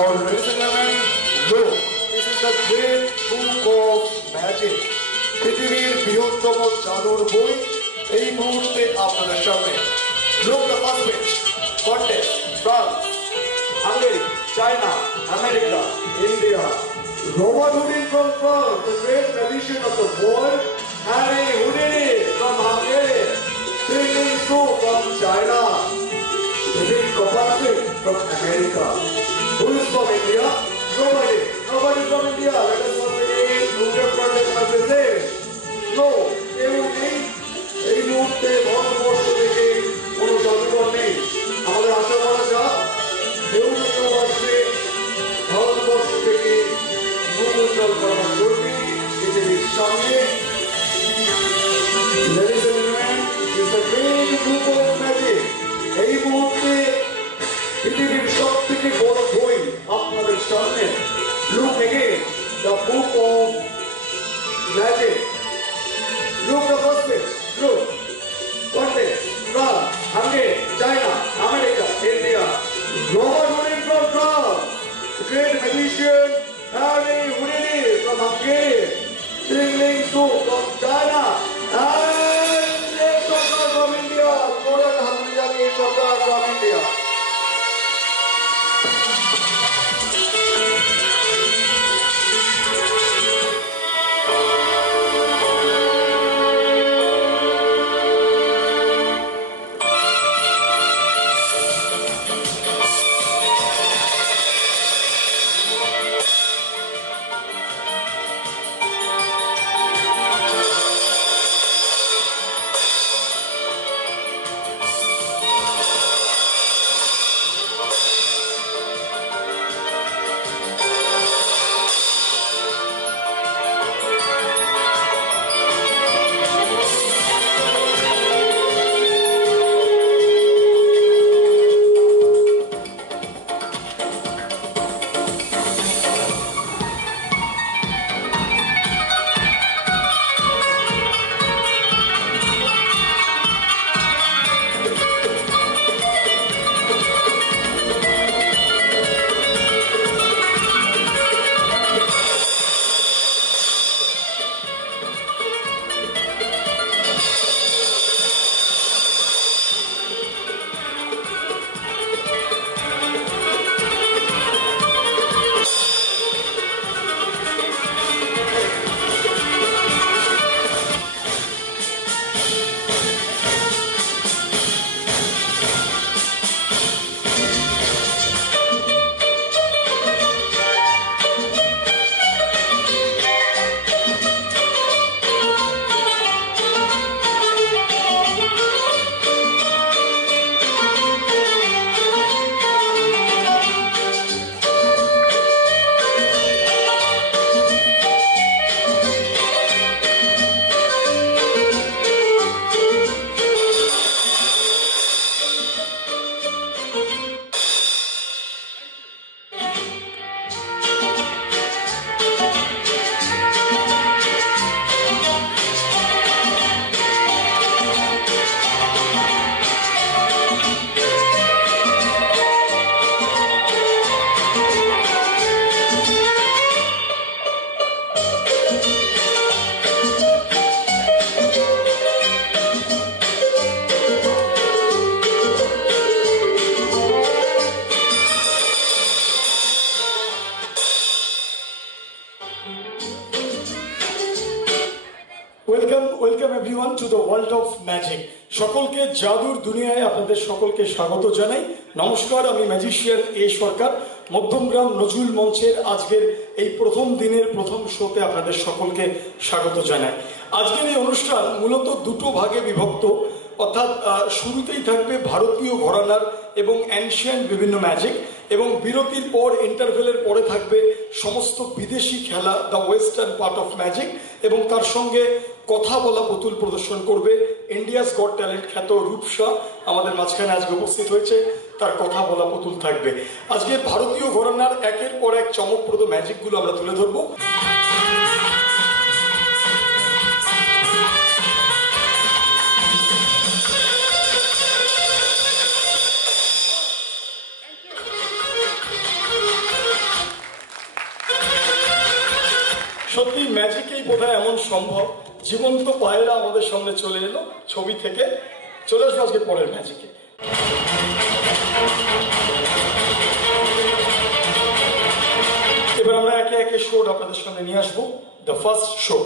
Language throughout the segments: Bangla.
Now, ladies and gentlemen, look, this is the great book of magic. পৃথিবীর বৃহত্তম জাদুর বই এই মুহূর্তে আপনাদের সামনে। Look the first page. Contest, France, Hungary, China, America, India. Robert Houdin from France, the great magician of the world. Harry Houdini from Hungary. Tingling Su from China. David Copperfield from America. Who is from India? Nobody. Nobody from India. Let us once again look at contest and present. No, কেউ নেই এই মুহূর্তে ভারতবর্ষ থেকে কোনো জাদুঘর নেই। আমাদের আশা করা যাক কেউ না কেউ আসবে ভারতবর্ষ থেকে ভূমণ্ডল করার কর্মী পৃথিবীর সামনে। Ladies and gentlemen, it's a great book of magic. এই মুহূর্তে পৃথিবীর সব থেকে বড় বই আপনাদের সামনে। Look again, the book of magic. Look the first page. Look. Contest, France, Hungary, China, America, India. Robert Houdin from France. The great magician Harry Houdini from Hungary. Tingling Su from China. And Shokar from India. Koran Hamriyani Shokar from India. Welcome everyone to the world of magic. সকলকে জাদুর দুনিয়ায় আপনাদের সকলকে স্বাগত জানাই। নমস্কার, আমি ম্যাজিশিয়ান এ সরকার। মধ্যমগ্রাম নজরুল মঞ্চের আজকের এই প্রথম দিনের প্রথম শোতে আপনাদের সকলকে স্বাগত জানাই। আজকের এই অনুষ্ঠান মূলত দুটো ভাগে বিভক্ত, অর্থাৎ শুরুতেই থাকবে ভারতীয় ঘরানার এবং অ্যানশিয়েন্ট বিভিন্ন ম্যাজিক, এবং বিরতির পর ইন্টারভেলের পরে থাকবে সমস্ত বিদেশি খেলা, the western part of magic, এবং তার সঙ্গে কথা বলা পুতুল প্রদর্শন করবে ইন্ডিয়াস গট ট্যালেন্ট খ্যাত রূপসা আমাদের মাঝখানে আজকে উপস্থিত হয়েছে, তার কথা বলা পুতুল থাকবে। আজকে ভারতীয় ঘরানার একের পর এক চমকপ্রদ ম্যাজিকগুলো আমরা তুলে ধরবো। ম্যাজিকেই বোধহয় এমন সম্ভব, জীবন্ত পায়রা আমাদের সামনে চলে এলো ছবি থেকে। চলে আসবো আজকে পরের ম্যাজিকে। এবার আমরা একে একে শো আপনাদের সামনে নিয়ে আসবো। The first show.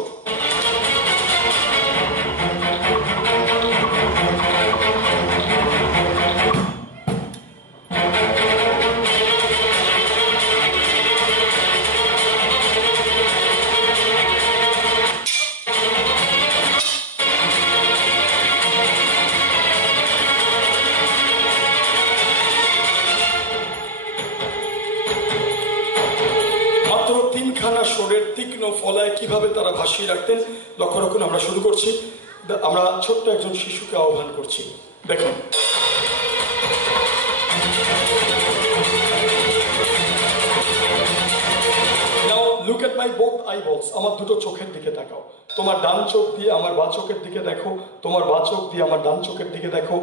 শোরের তীক্ষ্ণ ফলায় কিভাবে তারা ভাসিয়ে রাখতেন লক্ষ্য রাখুন। আমরা শুরু করছি। আমরা ছোট্ট একজন শিশুকে আহ্বান করছি। দেখুন, নাও look at my both eyeballs. আমার দুটো চোখের দিকে তাকাও। তোমার ডান চোখ দিয়ে আমার বাঁ চোখের দিকে দেখো, তোমার বাঁ চোখ দিয়ে আমার ডান চোখের দিকে দেখো।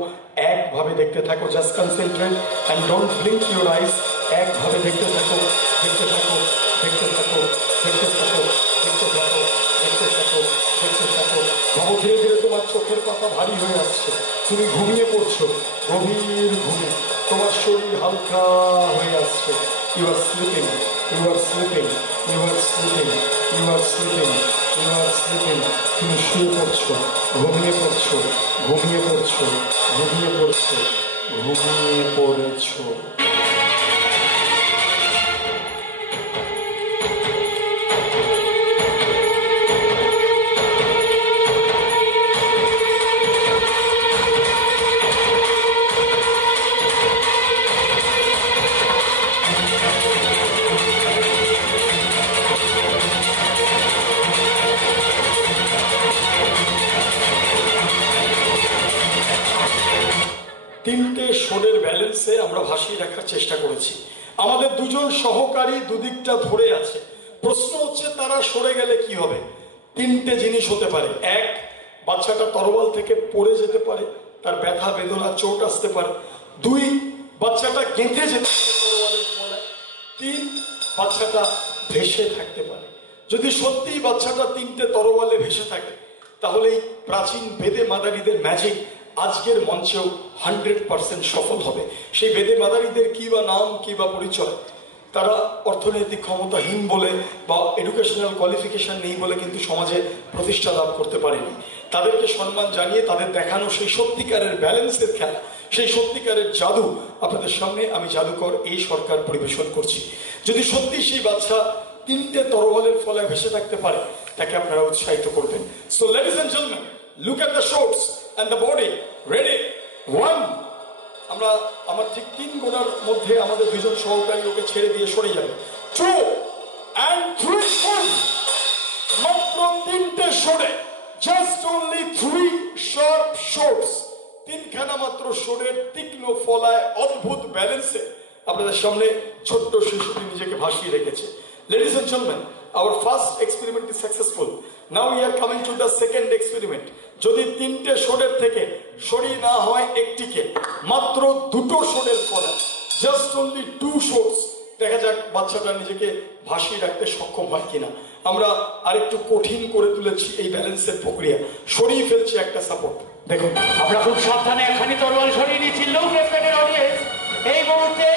একভাবে দেখতে থাকো। Just concentrate and don't blink your eyes. একভাবে দেখতে থাকো, দেখতে থাকো, দেখতে থাকো, দেখতে থাকো, দেখতে থাকো, দেখতে থাকো, দেখতে থাকো। ভাবো ধীরে ধীরে তোমার চোখের পাতা ভারী হয়ে আসছে। তুমি ঘুমিয়ে পড়ছো গভীর ঘুমে। তোমার শরীর হালকা হয়ে আসছে। You are sleeping, you are sleeping, you are sleeping, you are sleeping, you are sleeping. তুমি শুয়ে পড়ছো, ঘুমিয়ে পড়ছো, ঘুমিয়ে পড়ছো, ঘুমিয়ে পড়ছো, ঘুমিয়ে পড়েছো। তিনটে শোরের ব্যালেন্সে আমরা ভাসিয়ে রাখার চেষ্টা করেছি। আমাদের দুজন সহকারী দুদিকটা ধরে আছে। প্রশ্ন হচ্ছে তারা সরে গেলে কি হবে। তিনটে জিনিস হতে পারে। এক, বাচ্চাটা তরোয়াল থেকে পড়ে যেতে পারে, তার ব্যথা বেদনা চোট আসতে পারে। দুই, বাচ্চাটা গেঁথে যেতে পারে তরোয়ালের তলায়। তিন, বাচ্চাটা ভেসে থাকতে পারে। যদি সত্যি বাচ্চাটা তিনটে তরোয়ালে ভেসে থাকে তাহলে এই প্রাচীন বেদে মাদারীদের ম্যাজিক আজকের মঞ্চেও 100% সফল হবে। সেই বেদে মাদারীদের কি বা নাম, কি বা পরিচয়। তারা অর্থনৈতিক ক্ষমতাহীন বলে বা এডুকেশনাল কোয়ালিফিকেশন নেই বলে কিন্তু সমাজে প্রতিষ্ঠা লাভ করতে পারেনি। তাদেরকে সম্মান জানিয়ে তাদের দেখানো সেই সত্যিকারের ব্যালেন্সের খেলা, সেই সত্যিকারের জাদু আপনাদের সামনে আমি জাদুকর এই সরকার পরিবেশন করছি। যদি সত্যি সেই বাচ্চা তিনটে তরোয়ালের ফলে ভেসে থাকতে পারে তাকে আপনারা উৎসাহিত করবেন। So ladies and gentleman, look at the shots and the body. Ready? 1. আমরা আমার ঠিক 3 গোনার মধ্যে আমাদের দুজন সহকারী ওকে ছেড়ে দিয়ে সরে যাবে। 2 and 3 4. মাত্র তিনটে সরে, just only 3 sharp shots. তিনখানা মাত্র শোরের তীক্ষ্ণ ফলায় অদ্ভুত ব্যালেন্সে আপনাদের সামনে ছোট্ট শিশুটি নিজেকে ভাসিয়ে রেখেছে। Ladies and gentlemen, our first experiment is successful. Now we are coming to the second experiment. যদি তিনটে শোরের থেকে সরি না হয় একটিকে, মাত্র দুটো শোরের ফলে, জাস্ট অনলি 2 শোটস, দেখা যাক বাচ্চাটা নিজেকে ভাসিয়ে রাখতে সক্ষম হয় কিনা। আমরা আরেকটু কঠিন করে তুলেছি এই ব্যালেন্সের প্রক্রিয়া। সরিয়ে ফেলছি একটা সাপোর্ট। দেখুন, আমরা খুব সাবধানে একখানি তরোয়াল সরিয়ে নিচ্ছি। লোক রেসপেক্টেড অডিয়েন্স, এই মুহূর্তে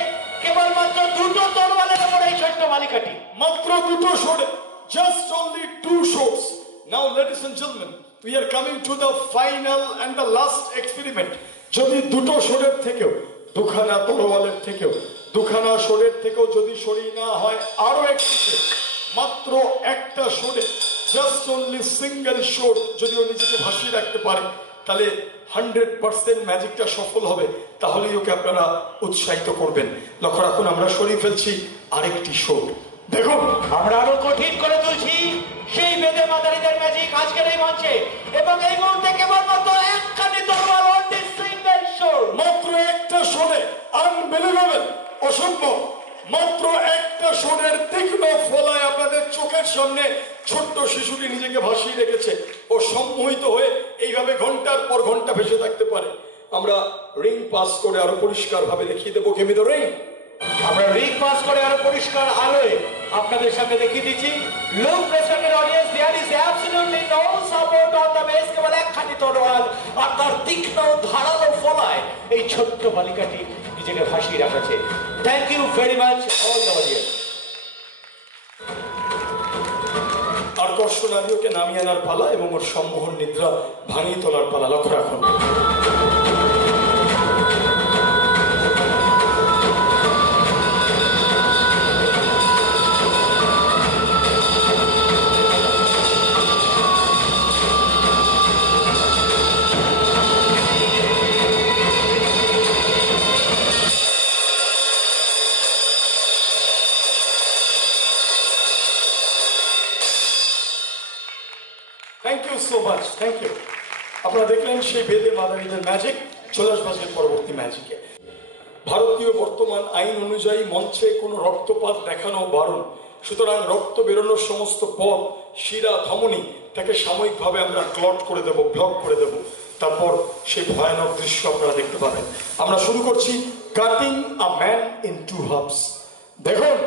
কেবলমাত্র দুটো তরোয়ালের উপর এই ছোট্ট বালিকাটি, মাত্র দুটো Shorey, just only 2 শোটস। Now ladies and gentlemen, we are coming to the final and the last experiment. যদি দুটো শোরের থেকেও, দুখানা তরোয়ালের থেকেও, দুখানা শোরের থেকেও যদি সরি না হয় আরো একটিকে, মাত্র একটা শোরে, জাস্ট অনলি সিঙ্গেল শোট যদি ও নিজেকে ভাসিয়ে রাখতে পারে তাহলে 100% ম্যাজিকটা সফল হবে। তাহলেই ওকে আপনারা উৎসাহিত করবেন। লক্ষ্য রাখুন, আমরা সরিয়ে ফেলছি আরেকটি শোট। দেখুন, আমরা আরো কঠিন করে তুলছি সেই বেদে মাদারীদের ম্যাজিক আজকের এই মঞ্চে। এবং এই মুহূর্তে কেবলমাত্র একখানি তরোয়াল, অনলি সিঙ্গেল শট, মাত্র একটা শোরে, আনবিলিভেবল, অসম্ভব। মাত্র একটা শোরের তীক্ষ্ণ ফলায় আপনাদের চোখের সামনে ছোট্ট শিশুটি নিজেকে ভাসিয়ে রেখেছে। ও সম্মোহিত হয়ে এইভাবে ঘন্টার পর ঘন্টা ভেসে থাকতে পারে। আমরা রিং পাস করে আরো পরিষ্কার ভাবে দেখিয়ে দেবো। Give me the ring. আমরা রিং পাস করে আরো পরিষ্কার আলোয় আপনাদের সামনে দেখিয়ে দিচ্ছি লোক প্রেসেন্টের audience there is absolutely no support on the base. কেবল একখানি তরোয়াল আর তার তীক্ষ্ণ ধারালো ফলায় এই ছোট্ট বালিকাটি নিজেকে ভাসিয়ে রাখাছে। Thank you very much all the audience. আর কর্ষনারীকে নামিয়ে আনার পালা এবং ওর সম্মোহন নিদ্রা ভাঙিয়ে তোলার পালা। লক্ষ্য রাখুন। Thank you so much, thank you. আপনারা দেখলেন সেই বেদে মাদারিদের ম্যাজিক। চলে আসবে পরবর্তী ম্যাজিকে। ভারতীয় বর্তমান আইন অনুযায়ী মঞ্চে কোনো রক্তপাত দেখানো বারণ। সুতরাং রক্ত বেরোনোর সমস্ত পথ, শিরা, ধমনী তাকে সাময়িকভাবে আমরা ক্লট করে দেব, ব্লক করে দেব। তারপর সেই ভয়ানক দৃশ্য আপনারা দেখতে পাবেন। আমরা শুরু করছি cutting a man in two halves. দেখুন,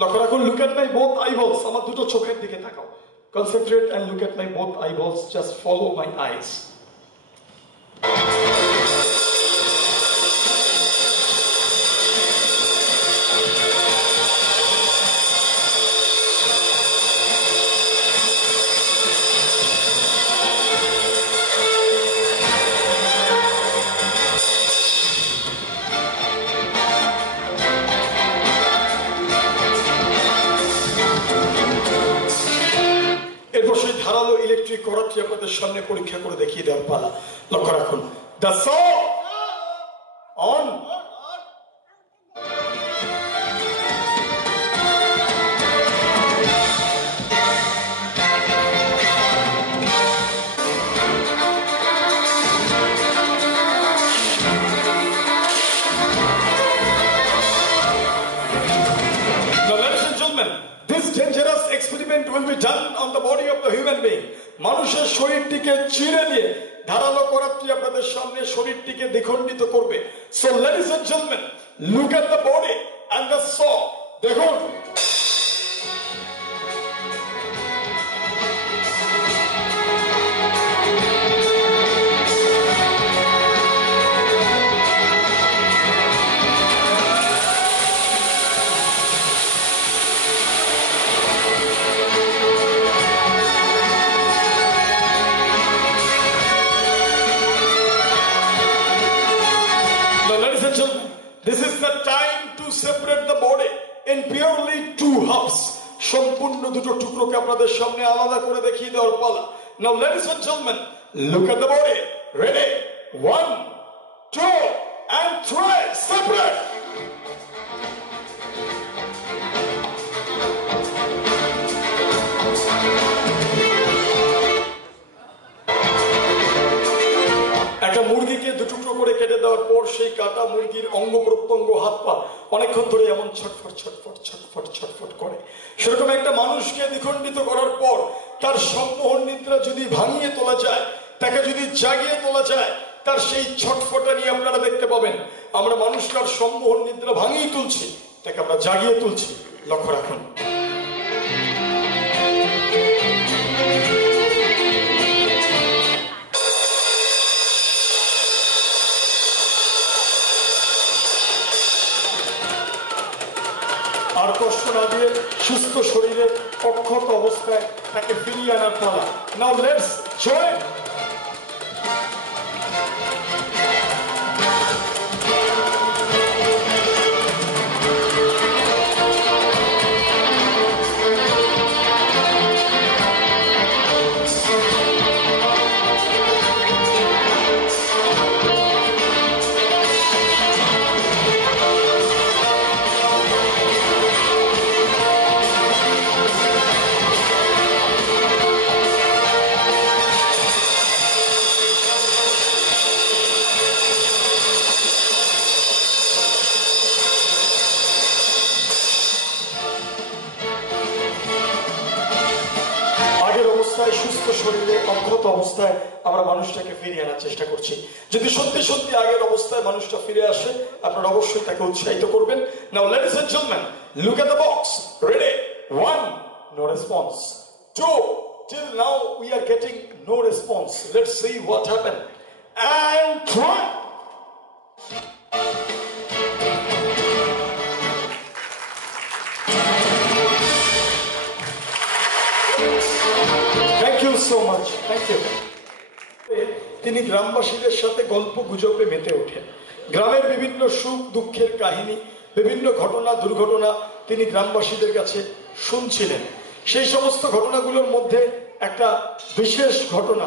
লক্ষ্য রাখুন। Look at my both eyeballs. আমার দুটো চোখের দিকে তাকাও। Concentrate and look at my both eyeballs. Just follow my eyes. ধারালো ইলেকট্রিক করারটি আপনাদের সামনে পরীক্ষা করে দেখিয়ে দেওয়ার পালা। লক্ষ্য রাখুন। The show on. Will be done on the body of the human being. মানুষের শরীরটিকে চিরে দিয়ে ধারালো করারটি আপনাদের সামনে শরীরটিকে দ্বিখণ্ডিত করবে। So ladies and gentlemen, look at the body and the saw. দেখুন, this is the time to separate the body in purely two halves. সম্পূর্ণ দুটো টুকরোকে আপনাদের সামনে আলাদা করে দেখিয়ে দেওয়ার পালা। Now ladies and gentlemen, look at the body. Ready? 1, 2 and 3. Separate. একটা মুরগিকে দু টুকরো করে কেটে দেওয়ার পর সেই কাটা মুরগির অঙ্গ প্রত্যঙ্গ, হাত পা অনেকক্ষণ ধরে এমন ছটফট ছটফট ছটফট ছটফট করে। সেরকম একটা মানুষকে দ্বিখণ্ডিত করার পর তার সম্মোহন নিদ্রা যদি ভাঙিয়ে তোলা যায়, তাকে যদি জাগিয়ে তোলা যায়, তার সেই ছটফটা নিয়ে আপনারা দেখতে পাবেন আমরা মানুষকে আর সম্মোহন নিদ্রা ভাঙিয়ে তুলছি, তাকে আমরা জাগিয়ে তুলছি। লক্ষ্য রাখুন। আর কষ্ট না দিয়ে সুস্থ শরীরে অক্ষত অবস্থায় তাকে ফিরিয়ে আনার পালা। Now let's join. সুস্থ শরীরে অক্ষত অবস্থায় আমরা মানুষটাকে ফিরিয়ে আনার চেষ্টা করছি। যদি সত্যি সত্যি আগের অবস্থায় মানুষটা ফিরে আসে, আপনারা অবশ্যই তাকে উৎসাহিত করবেন। Now ladies and gentleman, look at the box. Ready? 1, no response. 2, till now we are getting no response. Let's see what happened. And 3. So much. Thank you. তিনি গ্রামবাসীদের সাথে গল্প গুজবে মেতে ওঠেন। গ্রামের বিভিন্ন সুখ দুঃখের কাহিনী, বিভিন্ন ঘটনা দুর্ঘটনা তিনি গ্রামবাসীদের কাছে শুনছিলেন। সেই সমস্ত ঘটনাগুলোর মধ্যে একটা বিশেষ ঘটনা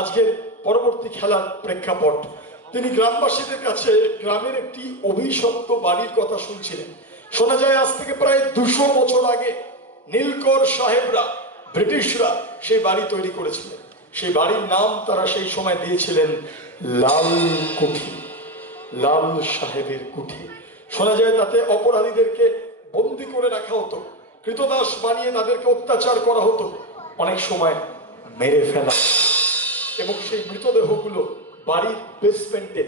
আজকের পরবর্তী খেলার প্রেক্ষাপট। তিনি গ্রামবাসীদের কাছে গ্রামের একটি অভিশপ্ত বাড়ির কথা শুনছিলেন। শোনা যায় আজ থেকে প্রায় 200 বছর আগে নীলকর সাহেবরা, ব্রিটিশরা সেই বাড়ি তৈরি করেছিলেন। সেই বাড়ির নাম তারা সেই সময় দিয়েছিলেন লাল কুঠি, লাল সাহেবের কুঠি। শোনা যায় তাতে অপরাধীদেরকে বন্দী করে রাখা হতো, কৃতদাস বানিয়ে তাদেরকে অত্যাচার করা হতো, অনেক সময় মেরে ফেলা, এবং সেই মৃতদেহগুলো বাড়ির বেসমেন্টে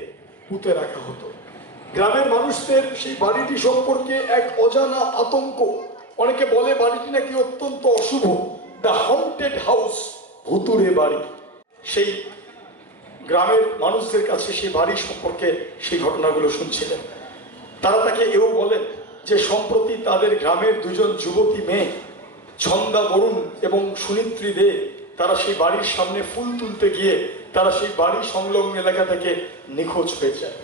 পুঁতে রাখা হতো। গ্রামের মানুষদের সেই বাড়িটি সম্পর্কে এক অজানা আতঙ্ক। অনেকে বলে বাড়িটি নাকি অত্যন্ত অশুভ, দ্য হন্টেড হাউস, ভুতুড়ে বাড়ি। সেই গ্রামের মানুষদের কাছে সেই বাড়ি সম্পর্কে সেই ঘটনাগুলো শুনছিলেন। তারা তাকে এও বলেন যে সম্প্রতি তাদের গ্রামের 2জন যুবতী মেয়ে ছন্দা বরুণ এবং সুনিত্রী দে, তারা সেই বাড়ির সামনে ফুল তুলতে গিয়ে তারা সেই বাড়ি সংলগ্ন এলাকা থেকে নিখোঁজ হয়ে যায়।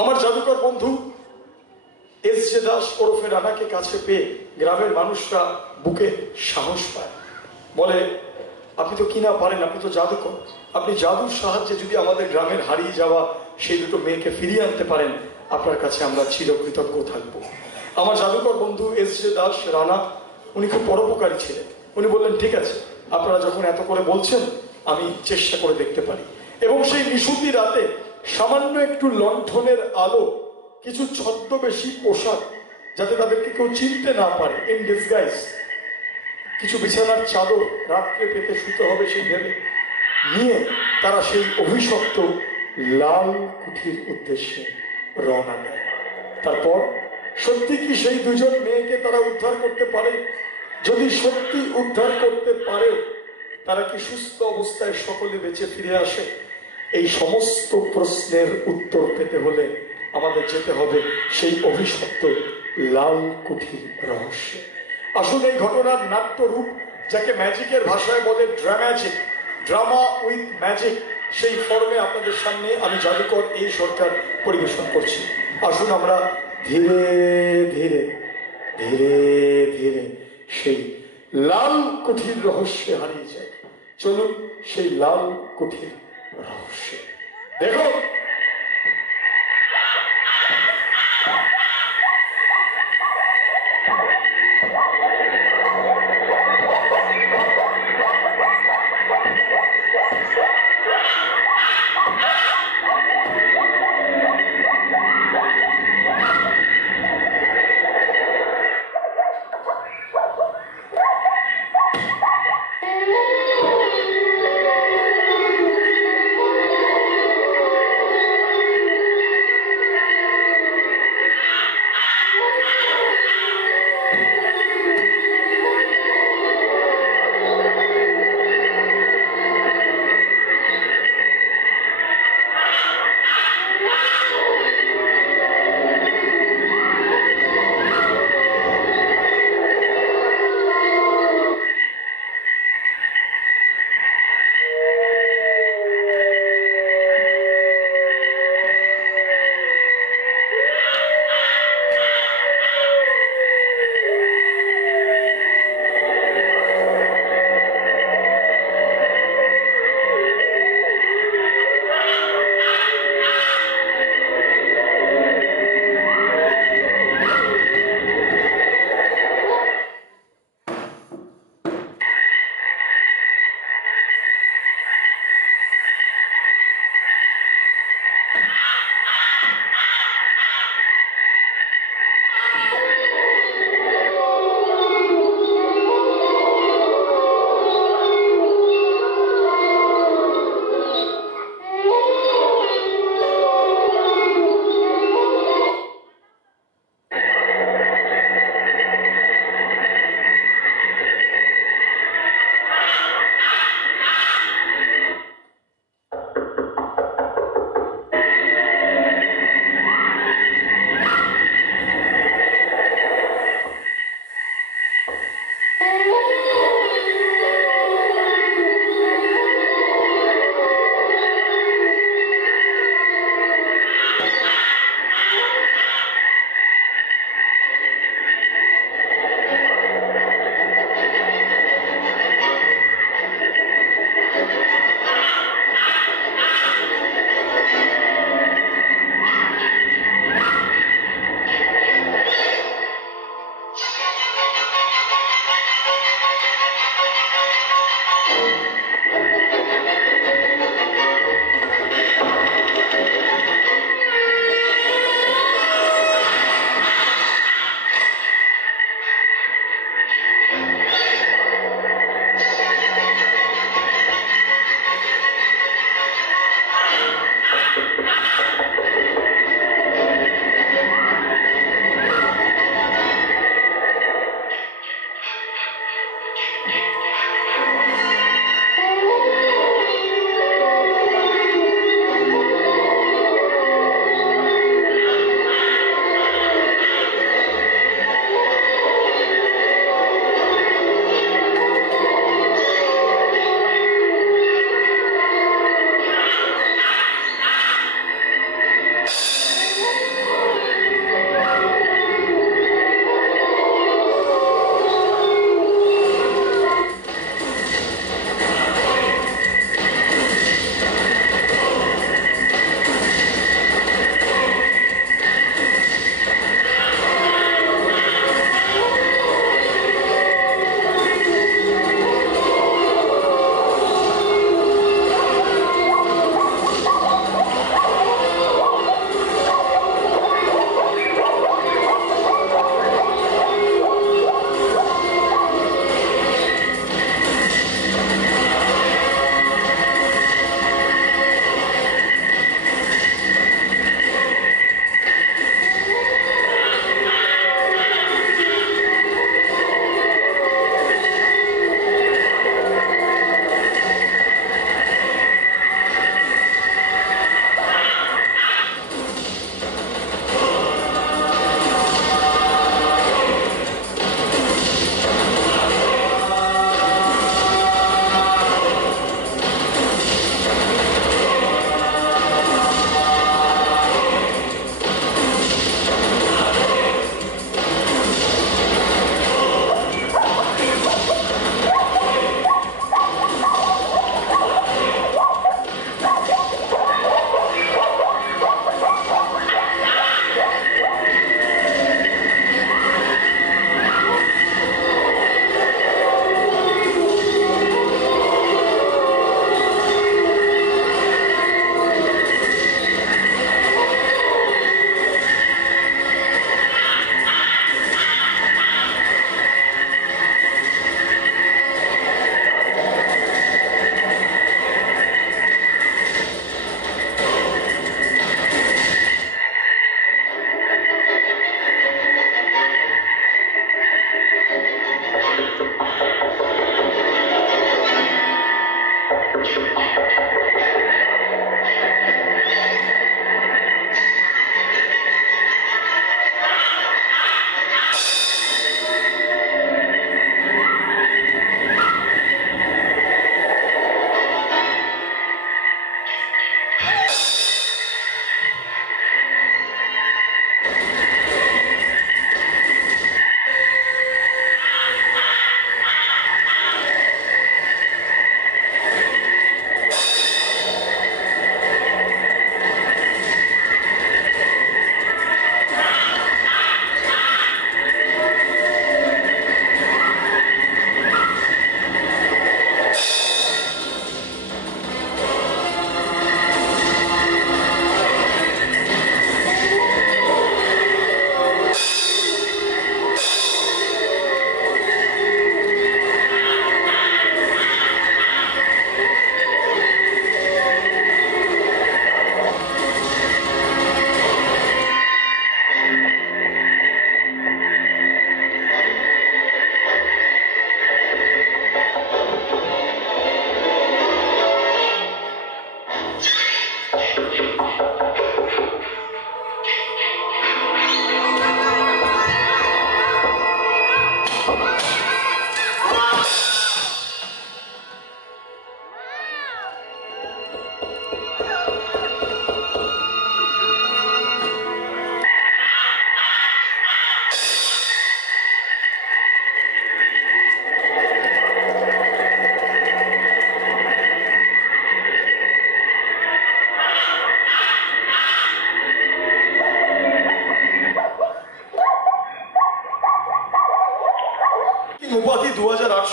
আমার জাদুকর বন্ধু এস.জে. দাস ওরফে রানাকে কাছে পেয়ে গ্রামের মানুষরা বুকে সাহস পায়। বলে, আপনি তো কিনা পারেন, আপনি তো জাদুকর, আপনি জাদুর সাহায্যে যদি আমাদের গ্রামের হারিয়ে যাওয়া সেই 2টো মেয়েকে ফিরিয়ে আনতে পারেন, আপনার কাছে আমরা চিরকৃতজ্ঞ থাকবো। আমার জাদুকর বন্ধু এস.জে. দাস রানা, উনি খুব পরোপকারী ছিলেন। উনি বললেন, ঠিক আছে, আপনারা যখন এত করে বলছেন আমি চেষ্টা করে দেখতে পারি। এবং সেই নিশুতি রাতে সামান্য একটু লণ্ঠনের আলো, কিছু ছদ্মবেশী পোশাক, যাতে তাদেরকে কেউ চিনতে না পারে, ইন ডিসগাইজ, কিছু বিছানার চাদর রাত্রে পেতে শুতে হবে সেই ভেবে নিয়ে তারা সেই অভিশপ্ত লাল কুঠির উদ্দেশ্যে রওনা দেয়। তারপর সত্যি কি সেই 2জন মেয়েকে তারা উদ্ধার করতে পারে? যদি সত্যি উদ্ধার করতে পারে, তারা কি সুস্থ অবস্থায় সকলে বেঁচে ফিরে আসে? এই সমস্ত প্রশ্নের উত্তর পেতে হলে আমাদের যেতে হবে সেই অভিশপ্ত লাল কুঠির রহস্যে। আসলে এই ঘটনার নাট্য রূপ, যাকে ম্যাজিকের ভাষায় বলে ড্রামাজিক, ড্রামা উইথ ম্যাজিক, সেই ফর্মে আপনাদের সামনে আমি জাদুকর এই সরকার পরিবেশন করছি। আসুন আমরা ধীরে ধীরে ধীরে ধীরে সেই লাল কুঠির রহস্যে হারিয়ে যাই। চলুন সেই লাল কুঠির রহস্যে। দেখুন,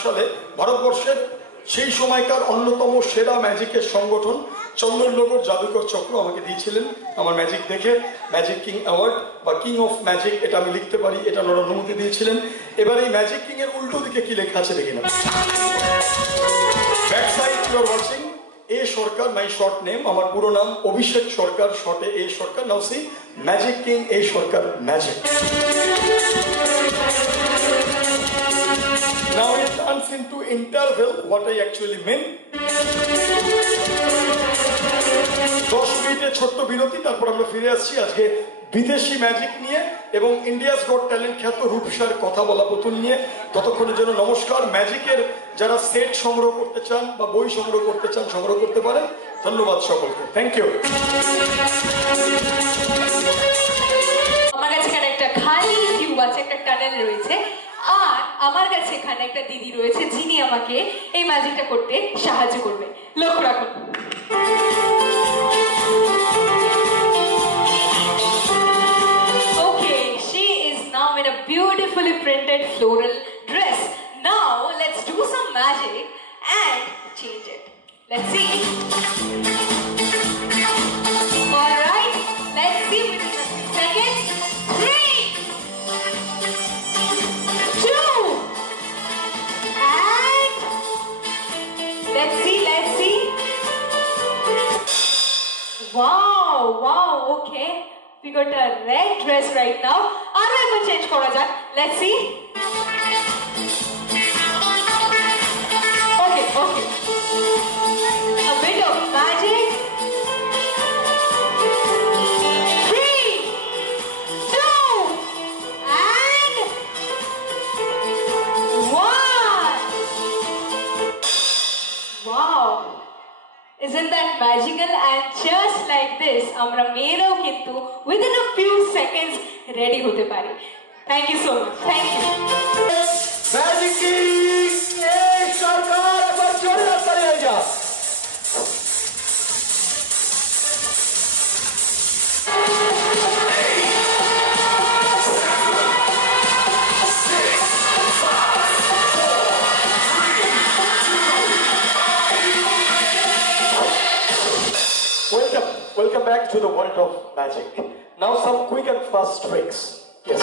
সালে ভারতবর্ষের সেই সময়কার অন্যতম সেরা ম্যাজিকের সংগঠন চন্দননগর জাদুকর চক্র আমাকে দিয়েছিলেন আমার ম্যাজিক দেখে ম্যাজিক কিং অ্যাওয়ার্ড বা কিং অফ ম্যাজিক, এটা আমি লিখতে পারি, এটা ওনারা অনুমতি দিয়েছিলেন। এবার এই ম্যাজিক কিং এর উল্টো দিকে কি লেখা আছে দেখে না। Back side you are watching A Sarkar, my short name, আমার পুরো নাম অভিষেক সরকার, শর্টে A Sarkar. Now see magic king A Sarkar magic. Now it turns into interval, what I actually mean. 10 মিনিটের ছোট্ট বিরতি, তারপর আমরা ফিরে আসছি আজকে বিদেশি ম্যাজিক নিয়ে এবং ইন্ডিয়াস গট ট্যালেন্ট খ্যাত রূপসার কথা বলা পুতুল নিয়ে। ততক্ষণের জন্য নমস্কার। ম্যাজিকের যারা সেট সংগ্রহ করতে চান বা বই সংগ্রহ করতে চান সংগ্রহ করতে পারেন। ধন্যবাদ সকলকে, থ্যাংক ইউ। আমার কাছে এখানে একটা খালি টিউব আছে, একটা টানেল রয়েছে, আর আমার কাছে এখানে একটা দিদি রয়েছে যিনি আমাকে এই ম্যাজিকটা করতে সাহায্য করবে। লক্ষ্য রাখুন। Okay, she is now in a beautifully printed floral dress. Now let's do some magic and change it. Let's see. All right, let's see within a few seconds. 3, 2, and let's see. Wow, okay. We got a red dress right now. Aru ekbar change kora jak. Let's see. Okay. A bit of magic. 3, 2, and 1. Wow. Isn't that magical? And just like this, আমরা মেয়েরাও কিন্তু within a few seconds ready হতে পারি। Thank you so much. Thank you. Magic king A Sarkar এবার জোরে হাততালি হয়ে যা। Welcome back to the world of magic. Now some quick and fast tricks. Yes.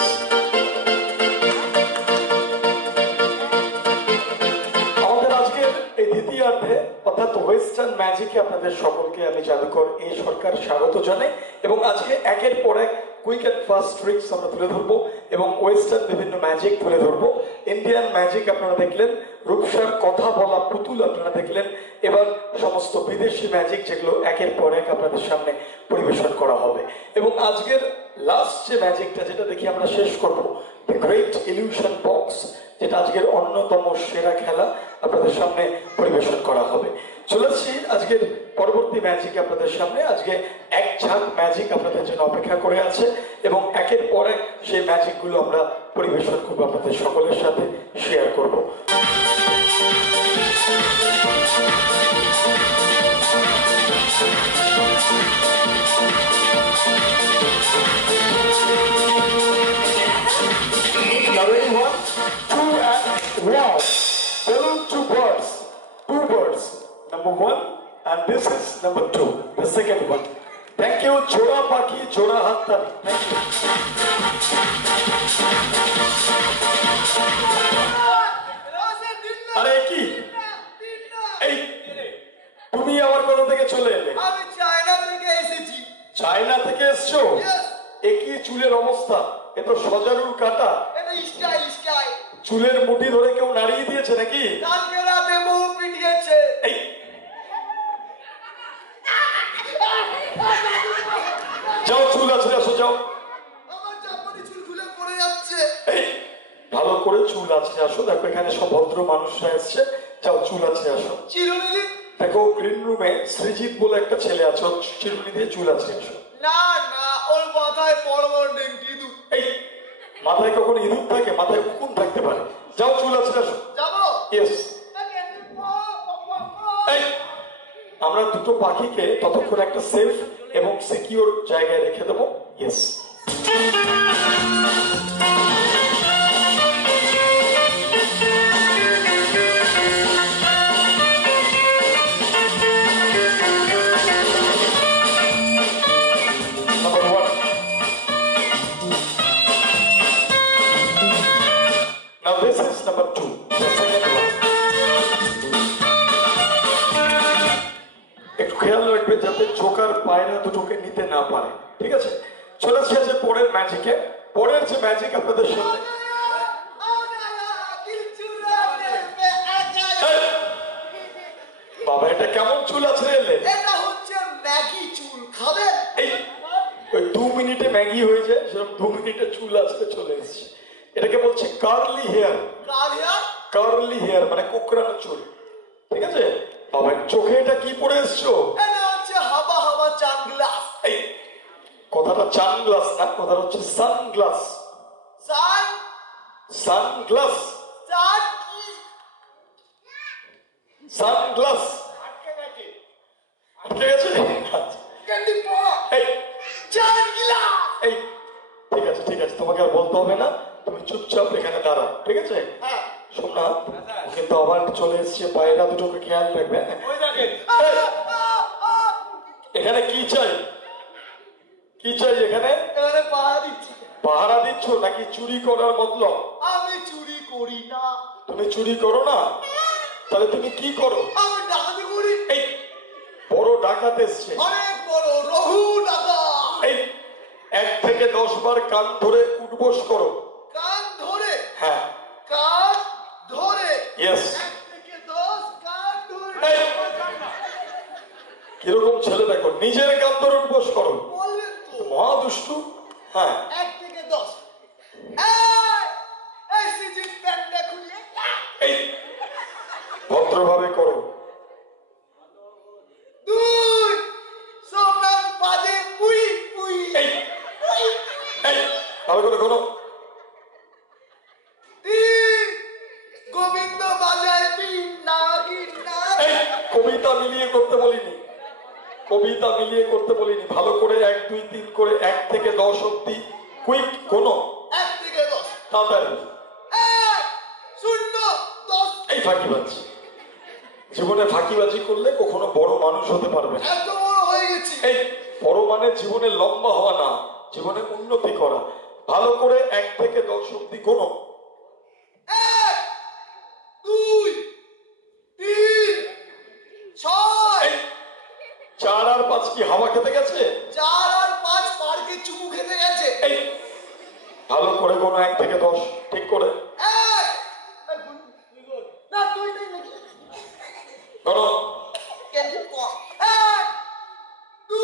আমাদের আজকের এই দ্বিতীয়ার্ধে অর্থাৎ ওয়েস্টার্ন ম্যাজিকে আপনাদের সকলকে আমি জাদুকর এ সরকার স্বাগত জানাই এবং আজকে একের পর এক কুইক অ্যান্ড ফাস্ট ট্রিক্স আমরা তুলে ধরবো এবং ওয়েস্টার্ন বিভিন্ন ম্যাজিক তুলে ধরবো। ইন্ডিয়ান ম্যাজিক আপনারা দেখলেন, রূপসার কথা বলা পুতুল আপনারা দেখলেন, এবার সমস্ত বিদেশি ম্যাজিক যেগুলো একের পর এক আপনাদের সামনে পরিবেশন করা হবে। এবং আজকের লাস্ট যে ম্যাজিকটা যেটা দেখি আমরা শেষ করবো, দ্য গ্রেট ইলিউশন বক্স, যেটা আজকের অন্যতম সেরা খেলা আপনাদের সামনে পরিবেশন করা হবে। চলেছি আজকের পরবর্তী ম্যাজিক আপনাদের সামনে। আজকে এক ঝাঁক ম্যাজিক আপনাদের জন্য অপেক্ষা করে আছে এবং একের পর এক সেই ম্যাজিকগুলো আমরা পরিবেশন করবো, আপনাদের সকলের সাথে শেয়ার করব। Ready, 1, 2, and wow! Balloon, 2 birds. Number 1, and this is number 2, the second one. Thank you, Jora Paki, Jora Hattari. Thank you. আরে কি এই তুমি আমার কোথা থেকে চলে এলে? আমি চায়না থেকে এসেছি। চায়না থেকে এসছো? একই চুলের অবস্থা, এ তো সজারুর কাটা। এটা স্টাইল। চুলের মুঠি ধরে কেউ নাড়িয়ে দিয়েছে নাকি? কালকে রাতে বউ পিটিয়েছে। এই যাও চুল আছে আসো, যাও। আমার জাপানি চুল খুলে পড়ে যাচ্ছে। এই ভালো করে চুল আছে আসো, দেখো এখানে সব ভদ্র মানুষরা এসছে, যাও চুল আছে আসো। চিরুনি? দেখো গ্রিন রুমে সৃজিত বলে একটা ছেলে আছে, চিরুনি দিয়ে চুল আছে আসো। না ওর মাথায় বড় ডেঙ্গি ইঁদুর। এই মাথায় কখন ইঁদুর থাকে? মাথায় উকুন থাকতে পারে। যাও চুল আছে আসো। যাবো? ইয়েস। এই আমরা দুটো পাখিকে ততক্ষণ একটা সেফ এবং সিকিউর জায়গায় রেখে দেবো। ইয়েস। খেয়াল রাখবে যাতে জোকার পায়রা দুটোকে নিতে না পারে, ঠিক আছে? চলে আসছে পরের ম্যাজিকে। পরের যে ম্যাজিক আপনাদের সামনে, বাবা এটা কেমন চুল আছে এলে? এটা হচ্ছে ম্যাগি চুল, খাবেন? এই ওই 2 মিনিটে ম্যাগি হয়ে যায়, সেরকম 2 মিনিটে চুল আসতে চলে এসেছে। এটাকে বলছে কার্লি হেয়ার। কার্লি হেয়ার মানে কোকড়ানো চুল, ঠিক আছে? বাবা চোখে এটা কি পরে এসছো? এটা হচ্ছে হাবা হাবা চানগ্লাস। এই কথাটা চানগ্লাস না, কথাটা হচ্ছে সানগ্লাস। সান সানগ্লাস, সান কি? সানগ্লাস আটকে গেছে। ঠিক আছে? ক্যান্ডি পো। এই চানগ্লাস। এই ঠিক আছে ঠিক আছে, তোমাকে আর বলতে হবে না, তুমি চুপচাপ এখানে দাঁড়াও, ঠিক আছে? হ্যাঁ। সোমনাথ কিন্তু আবার চলে এসছে, পায়রা দুটোকে খেয়াল রাখবে। ওই দেখেন। এখানে কি চাই? কি চাই এখানে? এখানে পাহাড় দিচ্ছি। পাহারা দিচ্ছ নাকি চুরি করার মতলব? আমি চুরি করি না। তুমি চুরি করো না, তাহলে তুমি কি করো? আমি ডাকাতি করি। এই বড় ডাকাত এসছে, অনেক বড় রঘু ডাকাত। এই 1 থেকে 10 বার কান ধরে উঠবোস করো। কান ধরে? হ্যাঁ, কান ধরে? ইয়েস। 1 থেকে 10 কান ধরে। এই কিরকম ছেলে দেখো, নিজের কান ধরে উঠবোস করো, বলবেন তো? মহা দুষ্টু। হ্যাঁ 1 থেকে 10। এই সিজিন প্যান্টটা খুলে। এই ভদ্রভাবে করো। 2 সোমনাথ বাজে পুই পুই। এই এই ভালো করে করো। 3 গোবিন্দ বাজায় বিনা গিনা। এই কবিতা মিলিয়ে করতে বলিনি, কবিতা মিলিয়ে করতে বলিনি, ভালো করে 1 2 3 করে 1 থেকে 10 অব্দি কুইক কোনো 1 থেকে 10। তাড়াতাড়ি। 1 0 10। এই ফাঁকিবাজি, জীবনে ফাঁকিবাজি করলে কখনো বড় মানুষ হতে পারবে না। এত বড় হয়ে গেছি। এই বড় মানে জীবনে লম্বা হওয়া না, জীবনে উন্নতি করা। ভালো করে 1 থেকে 10 অব্দি কোনো। 1 2 3 6। 4 আর 5 কি হাওয়া খেতে গেছে? 4 আর 5 পার্কে চুমু খেতে গেছে। এই ভালো করে কোনো 1 থেকে 10 ঠিক করে 1 না 2 নেই নাকি? করো। ক্যান্ডি পো। 1 2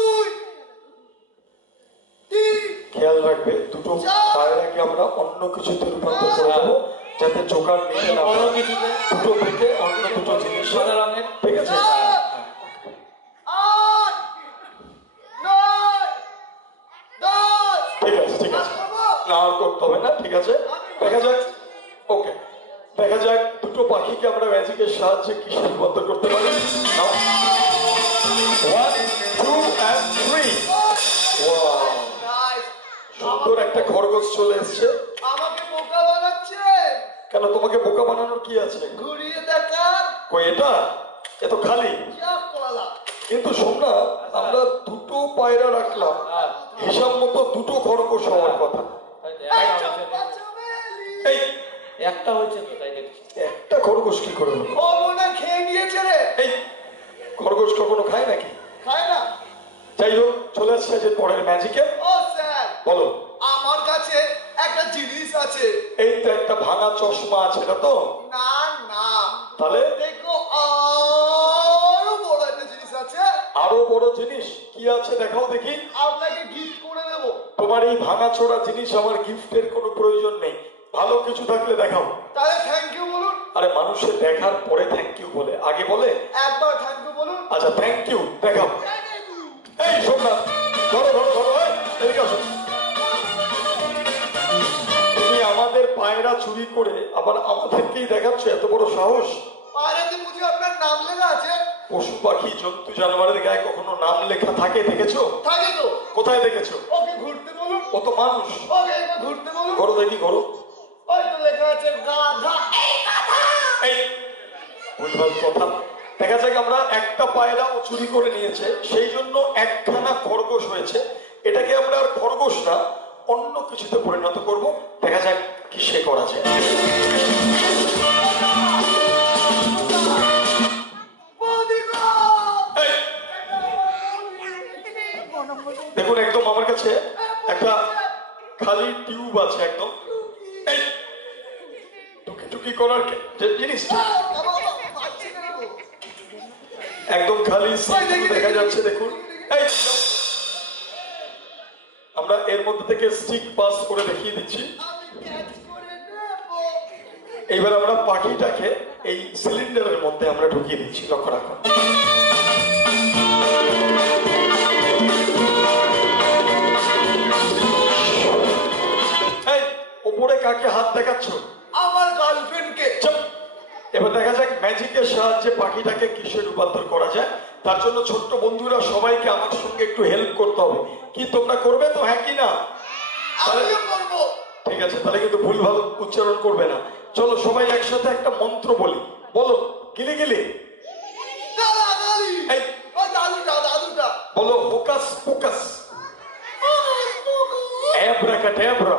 3। খেয়াল রাখবে দুটো পায়রাকে আমরা অন্য কিছুতে রূপান্তর করে দেবো, যাতে জোকার নিতে না পারে। দুটো থেকে অন্য দুটো জিনিস, ঠিক আছে? 8 9 10। ঠিক আছে ঠিক আছে, না আর করতে হবে না, ঠিক আছে? দেখা যাক। ওকে, দেখা যাক দুটো পাখিকে আমরা ম্যাজিকের সাহায্যে কিসে রূপান্তর করতে পারি। 1 2 and 3। নাইস। সুন্দর একটা খরগোশ চলে এসছে। আমাকে বোকা বানাচ্ছে। কেন, তোমাকে বোকা বানানোর কি আছে? ঘুরিয়ে দেখার কই এটা? এ তো খালি। যা কলা। কিন্তু শোনা, আমরা দুটো পায়রা রাখলাম, হিসাব মতো দুটো খরগোশ হওয়ার কথা। এই একটা হয়েছে তো, তাই দেখছি। একটা খরগোশ কি করে হলো? ও মনে হয় খেয়ে নিয়েছে রে। এই খরগোশ কখনো খায় নাকি? খায় না। যাই হোক, চলে আসছে যে পরের ম্যাজিকে। ও স্যার, বলো। আমার কাছে একটা জিনিস আছে। এই তো একটা ভাঙা চশমা আছে, এটা তো? না না, তাহলে দেখো আরো বড় একটা জিনিস আছে। আরো বড় জিনিস কি আছে দেখাও দেখি। আপনাকে গিফট করে দেবো। তোমার এই ভাঙা ছোড়া জিনিস আমার গিফটের কোনো প্রয়োজন নেই, ভালো কিছু থাকলে দেখাও। তাহলে থ্যাংক ইউ বলুন। আরে মানুষের দেখার পরে থ্যাংক ইউ বলে, আগে বলে? একবার থ্যাংক ইউ বলুন। আচ্ছা থ্যাংক ইউ দেখাও। এই সোমনাথ, ধরো ধরো ধরো, এদিকে আসো। তুমি আমাদের পায়রা চুরি করে আবার আমাদেরকেই দেখাচ্ছ, এত বড় সাহস? পায়রাতে বুঝি আপনার নাম লেখা আছে? পশু পাখি জন্তু জানোয়ারের গায়ে কখনো নাম লেখা থাকে দেখেছো? থাকে তো। কোথায় দেখেছো? ওকে ঘুরতে বলুন। ও তো মানুষ। ওকে একবার ঘুরতে বলুন। ঘরো দেখি, ঘরো। ওই তো লেখা আছে গাধা। এই ভুলভাল কথা। দেখা যাক, আমরা একটা পায়রা ও চুরি করে নিয়েছে, সেই জন্য একখানা খরগোশ হয়েছে। এটাকে আমরা আর খরগোশ না, অন্য কিছুতে পরিণত করব। দেখা যাক কি সে করা যায়। দেখুন একদম আমার কাছে একটা খালি টিউব আছে একদম, এই টুকি টুকি করার যে জিনিসটা একদম খালি দেখা যাচ্ছে। দেখুন এই আমরা এর মধ্যে থেকে স্টিক পাস করে দেখিয়ে দিচ্ছি। এইবার আমরা পাখিটাকে এই সিলিন্ডারের মধ্যে আমরা ঢুকিয়ে দিচ্ছি, লক্ষ্য রাখুন। এই উপরে কাকে হাত দেখাচ্ছ? আমার গার্লফ্রেন্ডকে। এবার দেখা যাক ম্যাজিকের সাহায্যে পাখিটাকে কিসে রূপান্তর করা যায়। তার জন্য ছোট্ট বন্ধুরা সবাইকে আমার সঙ্গে একটু হেল্প করতে হবে। কি তোমরা করবে তো, হ্যাঁ কি না? আমিও করব। ঠিক আছে, তাহলে কিন্তু ভুলভাল উচ্চারণ করবে না। চলো সবাই একসাথে একটা মন্ত্র বলি, বলো গিলি গিলি। এই দাদুটা বলো হোকাস পোকাস অ্যাব্রাকাডাব্রা।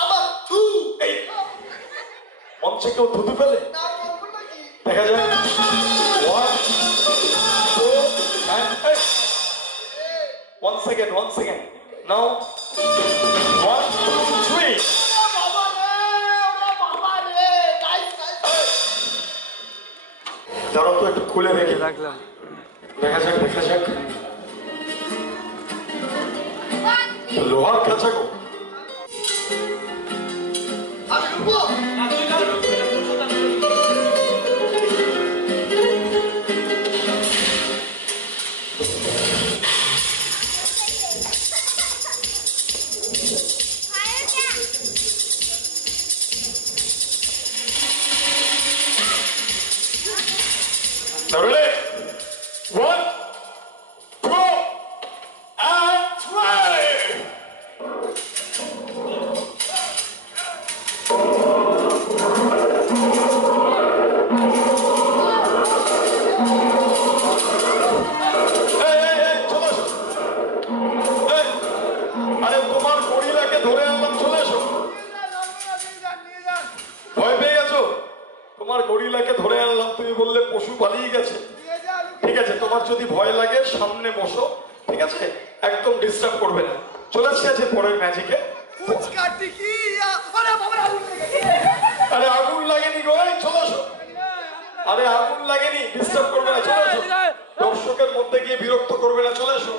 আবার থু। এই মঞ্চে কেউ থুতু ফেলে? না করব নাকি? দেখা যায় 1 2 and 8 1 second now 1 2 3 বাবা রে গাইস দাঁড়াও তো একটু খুলে রেখে রাখলাম, দেখা যাক লোহার কাঁচা গো। আমি রুবো। Now ready? 1 2 and 3. আরে তোমার গরিলাকে ধরে আনলাম, চলে এসো। ভয় পেয়ে গেছো? তোমার গরিলাকে ধরে আনলাম, তুমি বললে পশু পালিয়ে গেছে। ঠিক আছে, তোমার যদি ভয় লাগে সামনে বসো, ঠিক আছে, একদম ডিস্টার্ব করবে না। চলে আসছে পরের ম্যাজিকে। আরে আগুন লাগেনি গো, চলে আসো। আরে আগুন লাগেনি, ডিস্টার্ব করবে না, চলে আসো। দর্শকের মধ্যে গিয়ে বিরক্ত করবে না, চলে আসো।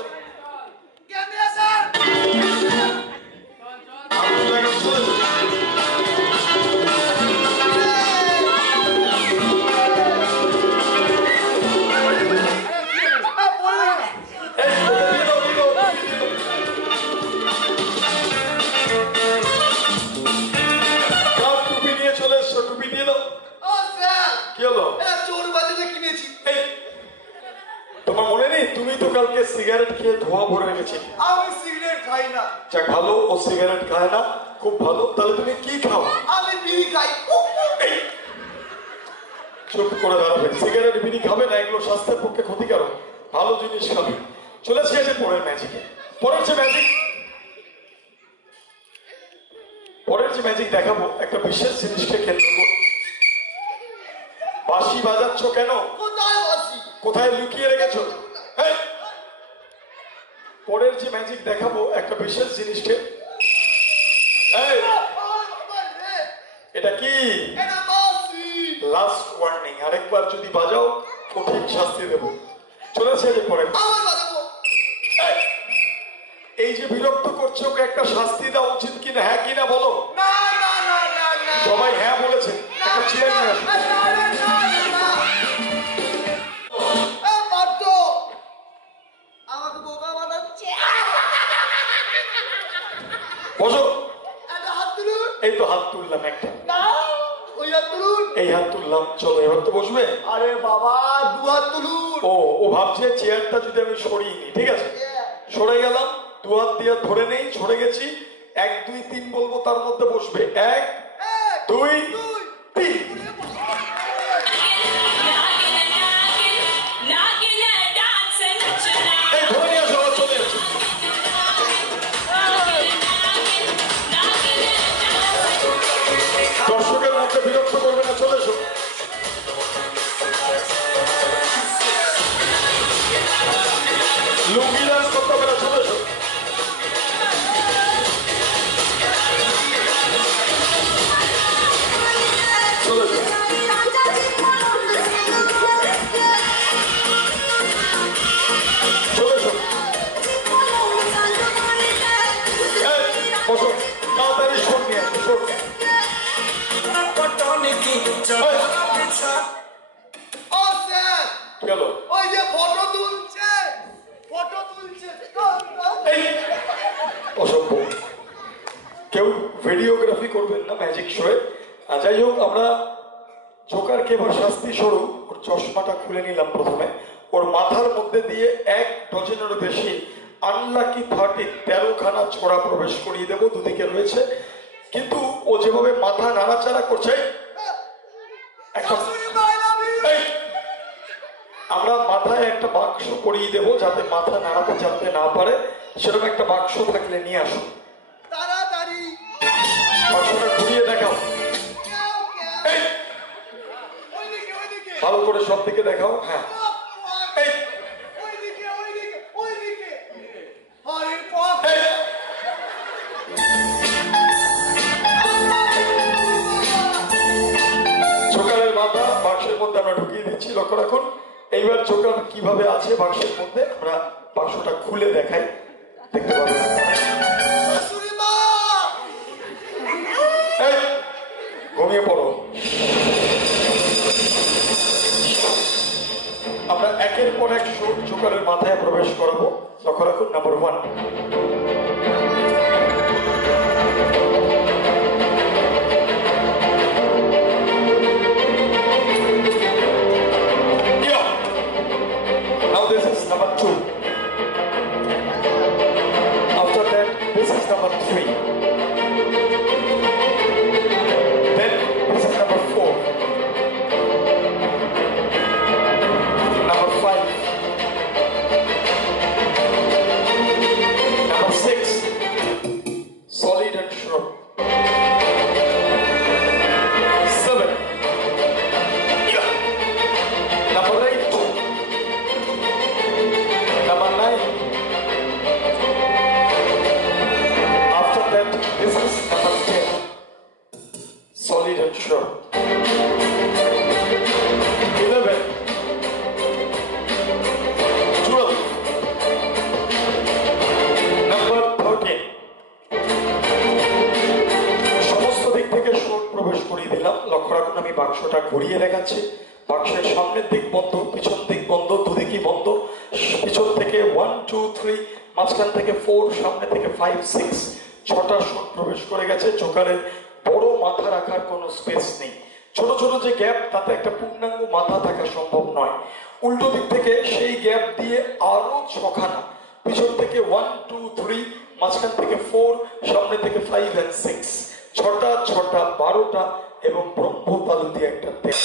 আগুন লাগেনি, চলে আসো। তোমার মনে নেই তুমি তো কালকে সিগারেট খেয়ে ধোঁয়া ভরে রেখেছি? আমি সিগারেট খাই না। যাক ভালো, ও সিগারেট খায় না, খুব ভালো। তাহলে তুমি কি খাও? আমি বিড়ি খাই। চুপ করে দাঁড়াবে, সিগারেট বিড়ি খাবে না, এগুলো স্বাস্থ্যের পক্ষে ক্ষতিকারক। ভালো জিনিস খাবে। চলে আসছে পরের ম্যাজিকে। পরের যে ম্যাজিক দেখাবো একটা বিশেষ জিনিসকে কেন্দ্র করে। বাঁশি বাজাচ্ছ কেন? কোথায় লুকিয়ে রেখেছো? পরের যে ম্যাজিক দেখাবো একটা বিশেষ জিনিসকে। এটা কি? লাস্ট ওয়ার্নিং, আরেকবার যদি বাজাও কঠিন শাস্তি দেবো। চলেছে যে পরে এই যে বিরক্ত করছে, ওকে একটা শাস্তি দেওয়া উচিত কিনা, হ্যাঁ কিনা বলো? সবাই হ্যাঁ বলেছে, একটা চেয়ার নিয়ে আসো। বসো। এই তো হাত তুললাম একটা, এই হাত তুললাম। চলো এবার তো বসবে। আরে বাবা, 2 হাত তুলুন। ও ভাবছে চেয়ারটা যদি আমি সরিয়ে নিই, ঠিক আছে, সরে গেলাম, 2 হাত দিয়ে ধরে নেই, সরে গেছি। 1 2 3 বলবো, তার মধ্যে বসবে। 1 2 3। এই ধরে নিয়ে আসো, চলে যাচ্ছে। দর্শকের মধ্যে বিরক্ত করবে না, চলে এসো। হলো? ওই যে ফটো তুলছে। এই অসভ্য, কেউ ভিডিওগ্রাফি করবেন না ম্যাজিক শোয়ে। যাই হোক, আমরা জোকারকে এবার শাস্তি স্বরূপ ওর চশমাটা খুলে নিলাম প্রথমে। ওর মাথার মধ্যে দিয়ে 1 ডজনেরও বেশি আনলাকি 13খানা ছোড়া প্রবেশ করিয়ে দেবো, দুদিকে রয়েছে। কিন্তু ও যেভাবে মাথা নাড়াচাড়া করছে, আমরা মাথায় একটা বাক্স পরিয়ে দেবো যাতে মাথা নাড়াতে চাপতে না পারে। সেরকম একটা বাক্স থাকলে নিয়ে আসুন। তাড়াতাড়ি বাক্সটা ঘুরিয়ে দেখাও, ভালো করে সব দিকে দেখাও। হ্যাঁ, এই জোকারের মাথা বাক্সের মধ্যে আমরা ঢুকিয়ে দিচ্ছি, লক্ষ্য রাখুন। এইবার জোকার কিভাবে আছে বাক্সের মধ্যে আমরা বাক্সটা খুলে দেখাই, দেখতে পাবেন। ঘুমিয়ে পড়ো। আমরা একের পর এক জোকারের মাথায় প্রবেশ করাবো, লক্ষ্য রাখুন। Number 1, now this is number 2. After that, this is number 3. Then this is number 4. Number 5. Number 6. Solid and sure. 7. Yeah. Number 8. Number 9. After that, this is number 10. Solid and sure. 11. 12. Number 13. সমস্ত দিক থেকে শোট প্রবেশ করিয়ে দিলাম, লক্ষ্য রাখুন। আমি বাক্সটা ঘুরিয়ে দেখাচ্ছি। বাক্সের সামনের দিক বন্ধ, পিছন দিক বন্ধ, দুদিকই বন্ধ। পিছন থেকে 1, 2, 3, মাঝখান থেকে 4, সামনে থেকে 5, 6, 6টা শোট প্রবেশ করে গেছে। জোকারের বড় মাথা রাখার কোনো স্পেস নেই। ছোট ছোট যে গ্যাপ, তাতে একটা পূর্ণাঙ্গ মাথা থাকা সম্ভব নয়। উল্টো দিক থেকে সেই গ্যাপ দিয়ে আরো 6খানা, পিছন থেকে 1, 2, 3, মাঝখান থেকে 4, সামনে থেকে 5 and 6, 6টা 12টা এবং ব্রহ্মতালু দিয়ে একটা 13।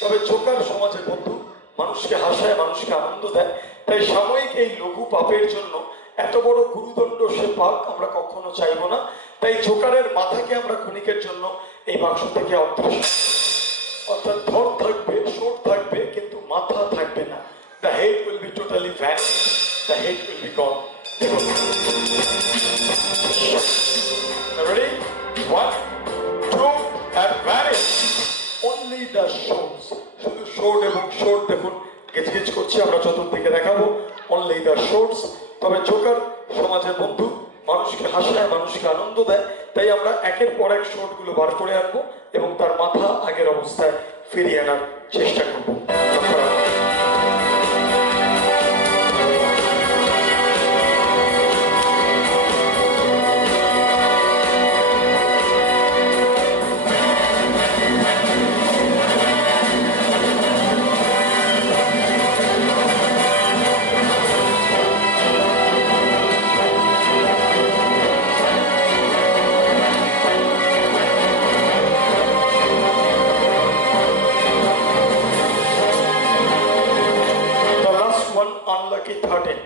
তবে জোকার সমাজের বন্ধু, মানুষকে হাসায়, মানুষকে আনন্দ দেয়। তাই সাময়িক এই লঘু পাপের জন্য এত বড় গুরুদণ্ড সে পাক আমরা কখনো চাইবো না। তাই জোকারের মাথাকে আমরা ক্ষণিকের জন্য এই বাক্স থেকে অর্থাৎ ধর থাকবে, শোট থাকবে, কিন্তু মাথা থাকবে না। The head will be totally vanish, the head will be gone. দেখুন, ready? 1, 2 and vanish. Only the shorts, শুধু শোট এবং শোট দেখুন গেজগেজ করছে, আমরা চতুর্দিকে দেখাবো। Only the শোটস। তবে জোকার সমাজের বন্ধু, মানুষকে হাসায়, মানুষকে আনন্দ দেয়। তাই আমরা একের পর এক শোট গুলো বার করে আনবো এবং তার মাথা আগের অবস্থায় ফিরিয়ে আনার চেষ্টা করবো। আনলাকি 13।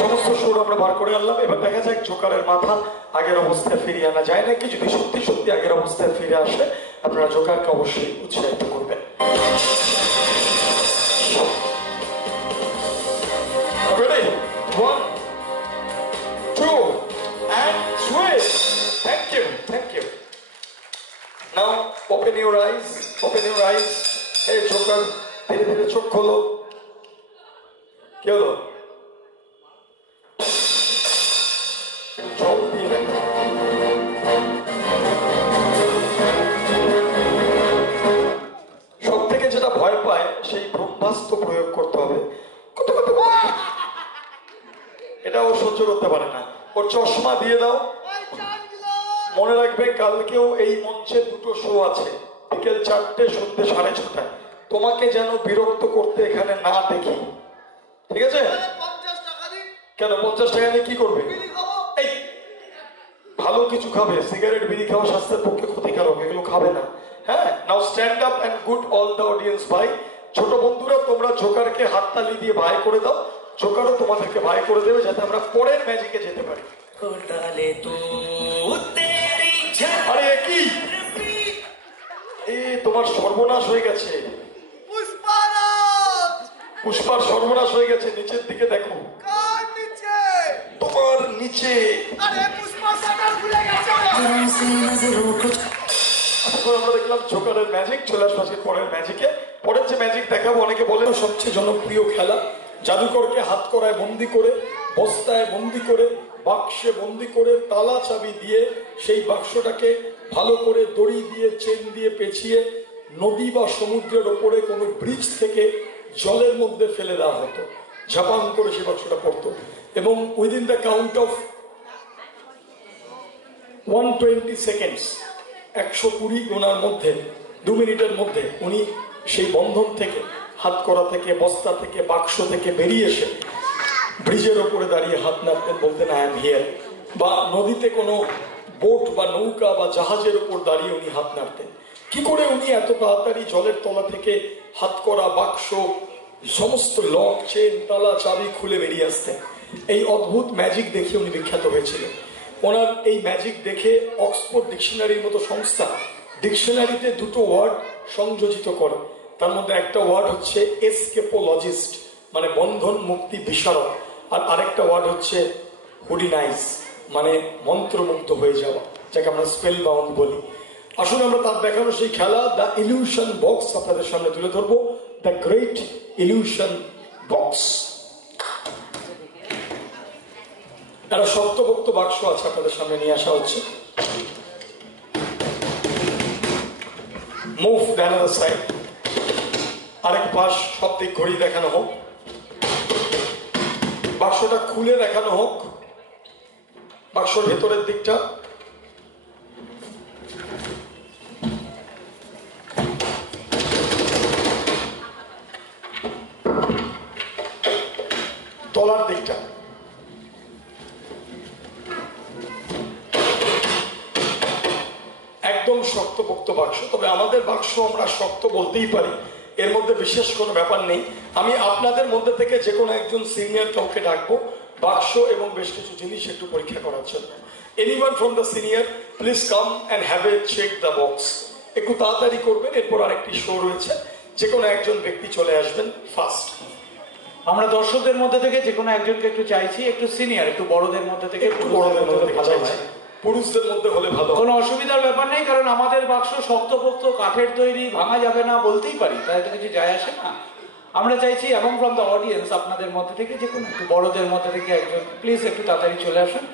সমস্ত সুর আমরা বার করে আনলাম। এবার দেখা যাক জোকারের মাথা আগের অবস্থায় ফিরিয়ে আনা যায় নাকি। যদি সত্যি সত্যি আগের অবস্থায় ফিরে আসে, আপনারা জোকারকে অবশ্যই উৎসাহিত করবেন। Ready? 1, 2 and 3. Thank you, thank you. Now open your eyes, open your eyes. Hey Joker, ধীরে ধীরে চোখ খোলো। কি হলো? জল দিয়ে সব থেকে যেটা ভয় পায় সেই ব্রহ্মাস্ত্র প্রয়োগ করতে হবে। এটা ও সহ্য করতে পারে না। ওর চশমা দিয়ে দাও। মনে রাখবে কালকেও এই মঞ্চে দুটো শো আছে, বিকেল 4টে, সন্ধ্যে 6:30টায়। তোমাকে যেন বিরক্ত করতে এখানে না দেখি, ঠিক আছে? কেন 50 টাকা নিয়ে কি করবে? এই ভালো কিছু খাবে, সিগারেট বিড়ি খাওয়া স্বাস্থ্যের পক্ষে ক্ষতিকারক, এগুলো খাবে না। হ্যাঁ, now stand up and good all the audience ভাই। ছোট বন্ধুরা তোমরা জোকারকে হাততালি দিয়ে ভাই করে দাও, জোকারও তোমাদেরকে ভাই করে দেবে, যাতে আমরা পরের ম্যাজিকে যেতে পারি। আরে কি তোমার সর্বনাশ হয়ে গেছে, পুষ্পার সর্বনাশ হয়ে গেছে। নিচের দিকে দেখো, তোমার নিচে। আমরা দেখলাম জোকারের ম্যাজিক, চলে আসবো পরের ম্যাজিকে। পরের যে ম্যাজিক দেখাবো, অনেকে বলে সবচেয়ে জনপ্রিয় খেলা, জাদুকরকে হাত করায় বন্দি করে, বস্তায় বন্দি করে, বাক্সে বন্দি করে, তালা চাবি দিয়ে সেই বাক্সটাকে ভালো করে দড়ি দিয়ে, চেন দিয়ে পেঁচিয়ে নদী বা সমুদ্রের ওপরে কোনো ব্রিজ থেকে জলের মধ্যে ফেলে দেওয়া হতো। ঝাপাং করে সেই বাক্সটা পড়তো এবং within the count of 120 seconds, 120 গোনার মধ্যে, 2 মিনিটের মধ্যে উনি সেই বন্ধন থেকে, হাত করা থেকে, বস্তা থেকে, বাক্স থেকে বেরিয়ে এসে ব্রিজের ওপরে দাঁড়িয়ে হাত নাড়তেন, বলতেন আই এম হিয়ার। বা নদীতে কোনো বোট বা নৌকা বা জাহাজের উপর দাঁড়িয়ে উনি হাত নাড়তেন। কি করে উনি এত তাড়াতাড়ি জলের তলা থেকে হাত করা বাক্স, সমস্ত লক, চেন, তালা, চাবি খুলে বেরিয়ে আসতেন? এই অদ্ভুত ম্যাজিক দেখে উনি বিখ্যাত হয়েছিলেন। ওনার এই ম্যাজিক দেখে অক্সফোর্ড ডিকশনারির মতো সংস্থা ডিকশনারিতে দুটো ওয়ার্ড সংযোজিত করে। তার মধ্যে একটা ওয়ার্ড হচ্ছে এসকেপোলজিস্ট, মানে বন্ধন মুক্তি বিশারদ, আর আরেকটা ওয়ার্ড হচ্ছে হুডিনাইজ, মানে মন্ত্রমুগ্ধ হয়ে যাওয়া, যাকে আমরা স্পেল বাউন্ড বলি। আসলে আমরা তার দেখানো সেই খেলা দ্য ইলিউশন বক্স আপনাদের সামনে তুলে ধরবো, দ্য গ্রেট ইলিউশন বক্স। একটা শক্তপোক্ত বাক্স আছে, আপনাদের সামনে নিয়ে আসা হচ্ছে। মুভ দ্য সাইড, আরেক পাশ সব দিক ঘড়ি দেখানো হোক, বাক্সটা খুলে দেখানো হোক, বাক্সর ভেতরের দিকটা। তলার দিকটা। একদম শক্তপোক্ত বাক্স। তবে আমাদের বাক্স আমরা শক্ত বলতেই পারি, এর মধ্যে বিশেষ কোনো ব্যাপার নেই। আমি আপনাদের মধ্যে থেকে যে কোনো একজন সিনিয়র কাউকে ডাকবো বাক্স এবং বেশ কিছু জিনিস একটু পরীক্ষা করার জন্য। Anyone from the senior, please come and have a check the box. একটু তাড়াতাড়ি করবেন, এরপর আরেকটি শো রয়েছে, যে কোনো একজন ব্যক্তি চলে আসবেন ফার্স্ট। আমরা দর্শকদের মধ্যে থেকে যে কোনো একজনকে একটু চাইছি, একটু সিনিয়র, একটু বড়দের মধ্যে থেকে, একটু বড়দের মধ্যে থেকে চাইছি, পুরুষদের মধ্যে হলে ভালো। কোনো অসুবিধার ব্যাপার নেই, কারণ আমাদের বাক্স শক্তপোক্ত কাঠের তৈরি, ভাঙা যাবে না বলতেই পারি, তাই তো কিছু যায় আসে না। আমরা চাইছি এবং ফ্রম দ্য অডিয়েন্স আপনাদের মধ্যে থেকে যে কোনো একটু বড়দের মধ্যে থেকে একজন প্লিজ একটু তাড়াতাড়ি চলে আসুন।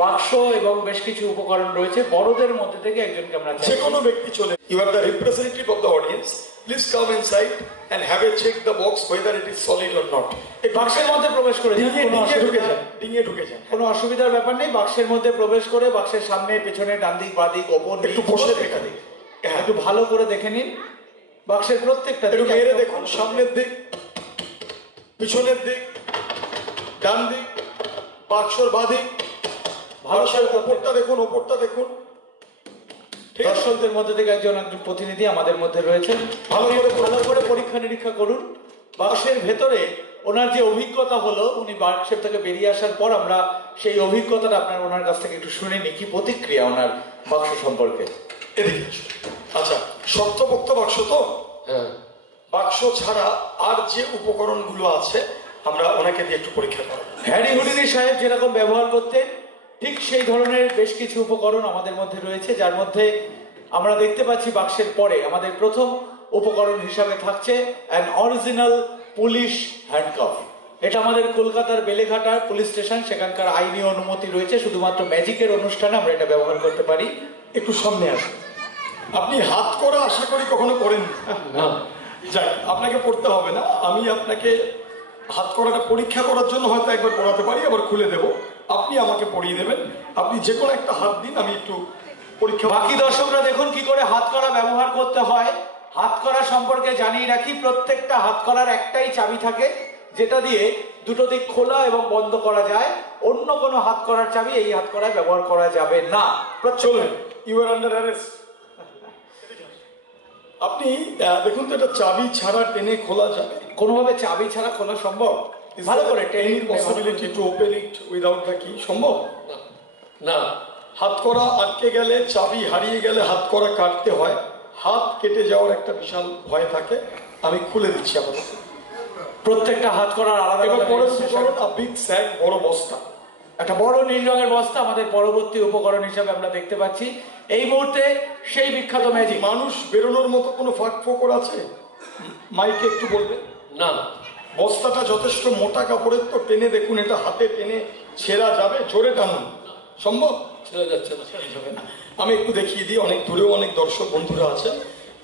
বাক্স এবং বেশ কিছু উপকরণ রয়েছে, বড়দের মধ্যে থেকে একজনকে আমরা যে কোনো ব্যক্তি চলে। You are the representative of the audience, please come inside and have a check the box whether it is solid or not. এই বাক্সের মধ্যে প্রবেশ করে ডিঙে ঢুকে যান, কোনো অসুবিধার ব্যাপার নেই। বাক্সের মধ্যে প্রবেশ করে বাক্সের সামনে, পেছনে, ডান দিক, বাঁ দিক, ওপর, একটু বসে দেখা দিক, একটু ভালো করে দেখে নিন বাক্সের প্রত্যেকটা একটু মেরে দেখুন, সামনের দিক, পিছনের দিক, ডান দিক, বাক্সর বাঁ দিক, বাক্সের ওপরটা দেখুন, ওপরটা দেখুন। দর্শকদের মধ্যে থেকে একজন প্রতিনিধি আমাদের মধ্যে রয়েছেন, ভালো করে পরীক্ষা নিরীক্ষা করুন। বাক্সের ভেতরে ওনার যে অভিজ্ঞতা হলো, উনি বাক্সের থেকে বেরিয়ে আসার পর আমরা সেই অভিজ্ঞতাটা আপনার ওনার কাছ থেকে একটু শুনে নিই, কি প্রতিক্রিয়া ওনার বাক্স সম্পর্কে। এদিকে আচ্ছা, শক্তপোক্ত বাক্স তো, বাক্স ছাড়া আর যে উপকরণগুলো আছে আমরা ওনাকে দিয়ে একটু পরীক্ষা করব। হ্যারি হুডিনি সাহেব যেরকম ব্যবহার করতেন ঠিক সেই ধরনের বেশ কিছু উপকরণ আমাদের মধ্যে রয়েছে, যার মধ্যে আমরা দেখতে পাচ্ছি বাক্সের পরে আমাদের প্রথম উপকরণ হিসাবে থাকছে অ্যান অরিজিনাল পুলিশ হ্যান্ডকাফ। এটা আমাদের কলকাতার বেলেঘাটার পুলিশ স্টেশন, সেখানকার আইনি অনুমতি রয়েছে, শুধুমাত্র ম্যাজিকের অনুষ্ঠানে আমরা এটা ব্যবহার করতে পারি। একটু সামনে আসুন। আপনি হাত করা আশা করি কখনো করেন না, যাই, আপনাকে পড়তে হবে না, আমি আপনাকে হাত করাটা পরীক্ষা করার জন্য হয়তো একবার পড়াতে পারি, আবার খুলে দেব, আপনি আমাকে পড়িয়ে দেবেন। আপনি যে কোনো একটা হাত দিন, আমি একটু পরীক্ষা। বাকি দর্শকরা দেখুন কি করে হাতকড়া ব্যবহার করতে হয়। হাতকড়া সম্পর্কে জানিয়ে রাখি, প্রত্যেকটা হাতকড়ার একটাই চাবি থাকে, যেটা দিয়ে দুটো দিক খোলা এবং বন্ধ করা যায়। অন্য কোনো হাতকড়ার চাবি এই হাতকড়ায় ব্যবহার করা যাবে না। চলুন, ইউ আর আন্ডার অ্যারেস্ট। আপনি দেখুন তো, এটা চাবি ছাড়া টেনে খোলা যাবে? কোনোভাবে চাবি ছাড়া খোলা সম্ভব? ভালো করে any possibility to open it without the কি সম্ভব? না। হাত করা আটকে গেলে, চাবি হারিয়ে গেলে হাত করা কাটতে হয়, হাত কেটে যাওয়ার একটা বিশাল ভয় থাকে। আমি খুলে দিচ্ছি আপাতত। প্রত্যেকটা হাত করার আলাদা এবার পরে আলাদা বিগ স্যাক, বড় বস্তা, একটা বড় নীল রঙের বস্তা আমাদের পরবর্তী উপকরণ হিসাবে আমরা দেখতে পাচ্ছি। এই মুহূর্তে সেই বিখ্যাত ম্যাজিক। মানুষ বেরোনোর মতো কোনো ফাঁক ফোকর আছে? মাইকে একটু বলবেন। না, বস্তাটা যথেষ্ট মোটা কাপড়ের, তো টেনে দেখুন, এটা হাতে টেনে ছেঁড়া যাবে? জোরে টানুন, সম্ভব? ছেড়ে যাচ্ছে না, ছেড়ে যাবে না। আমি একটু দেখিয়ে দিই, অনেক দূরেও অনেক দর্শক বন্ধুরা আছেন।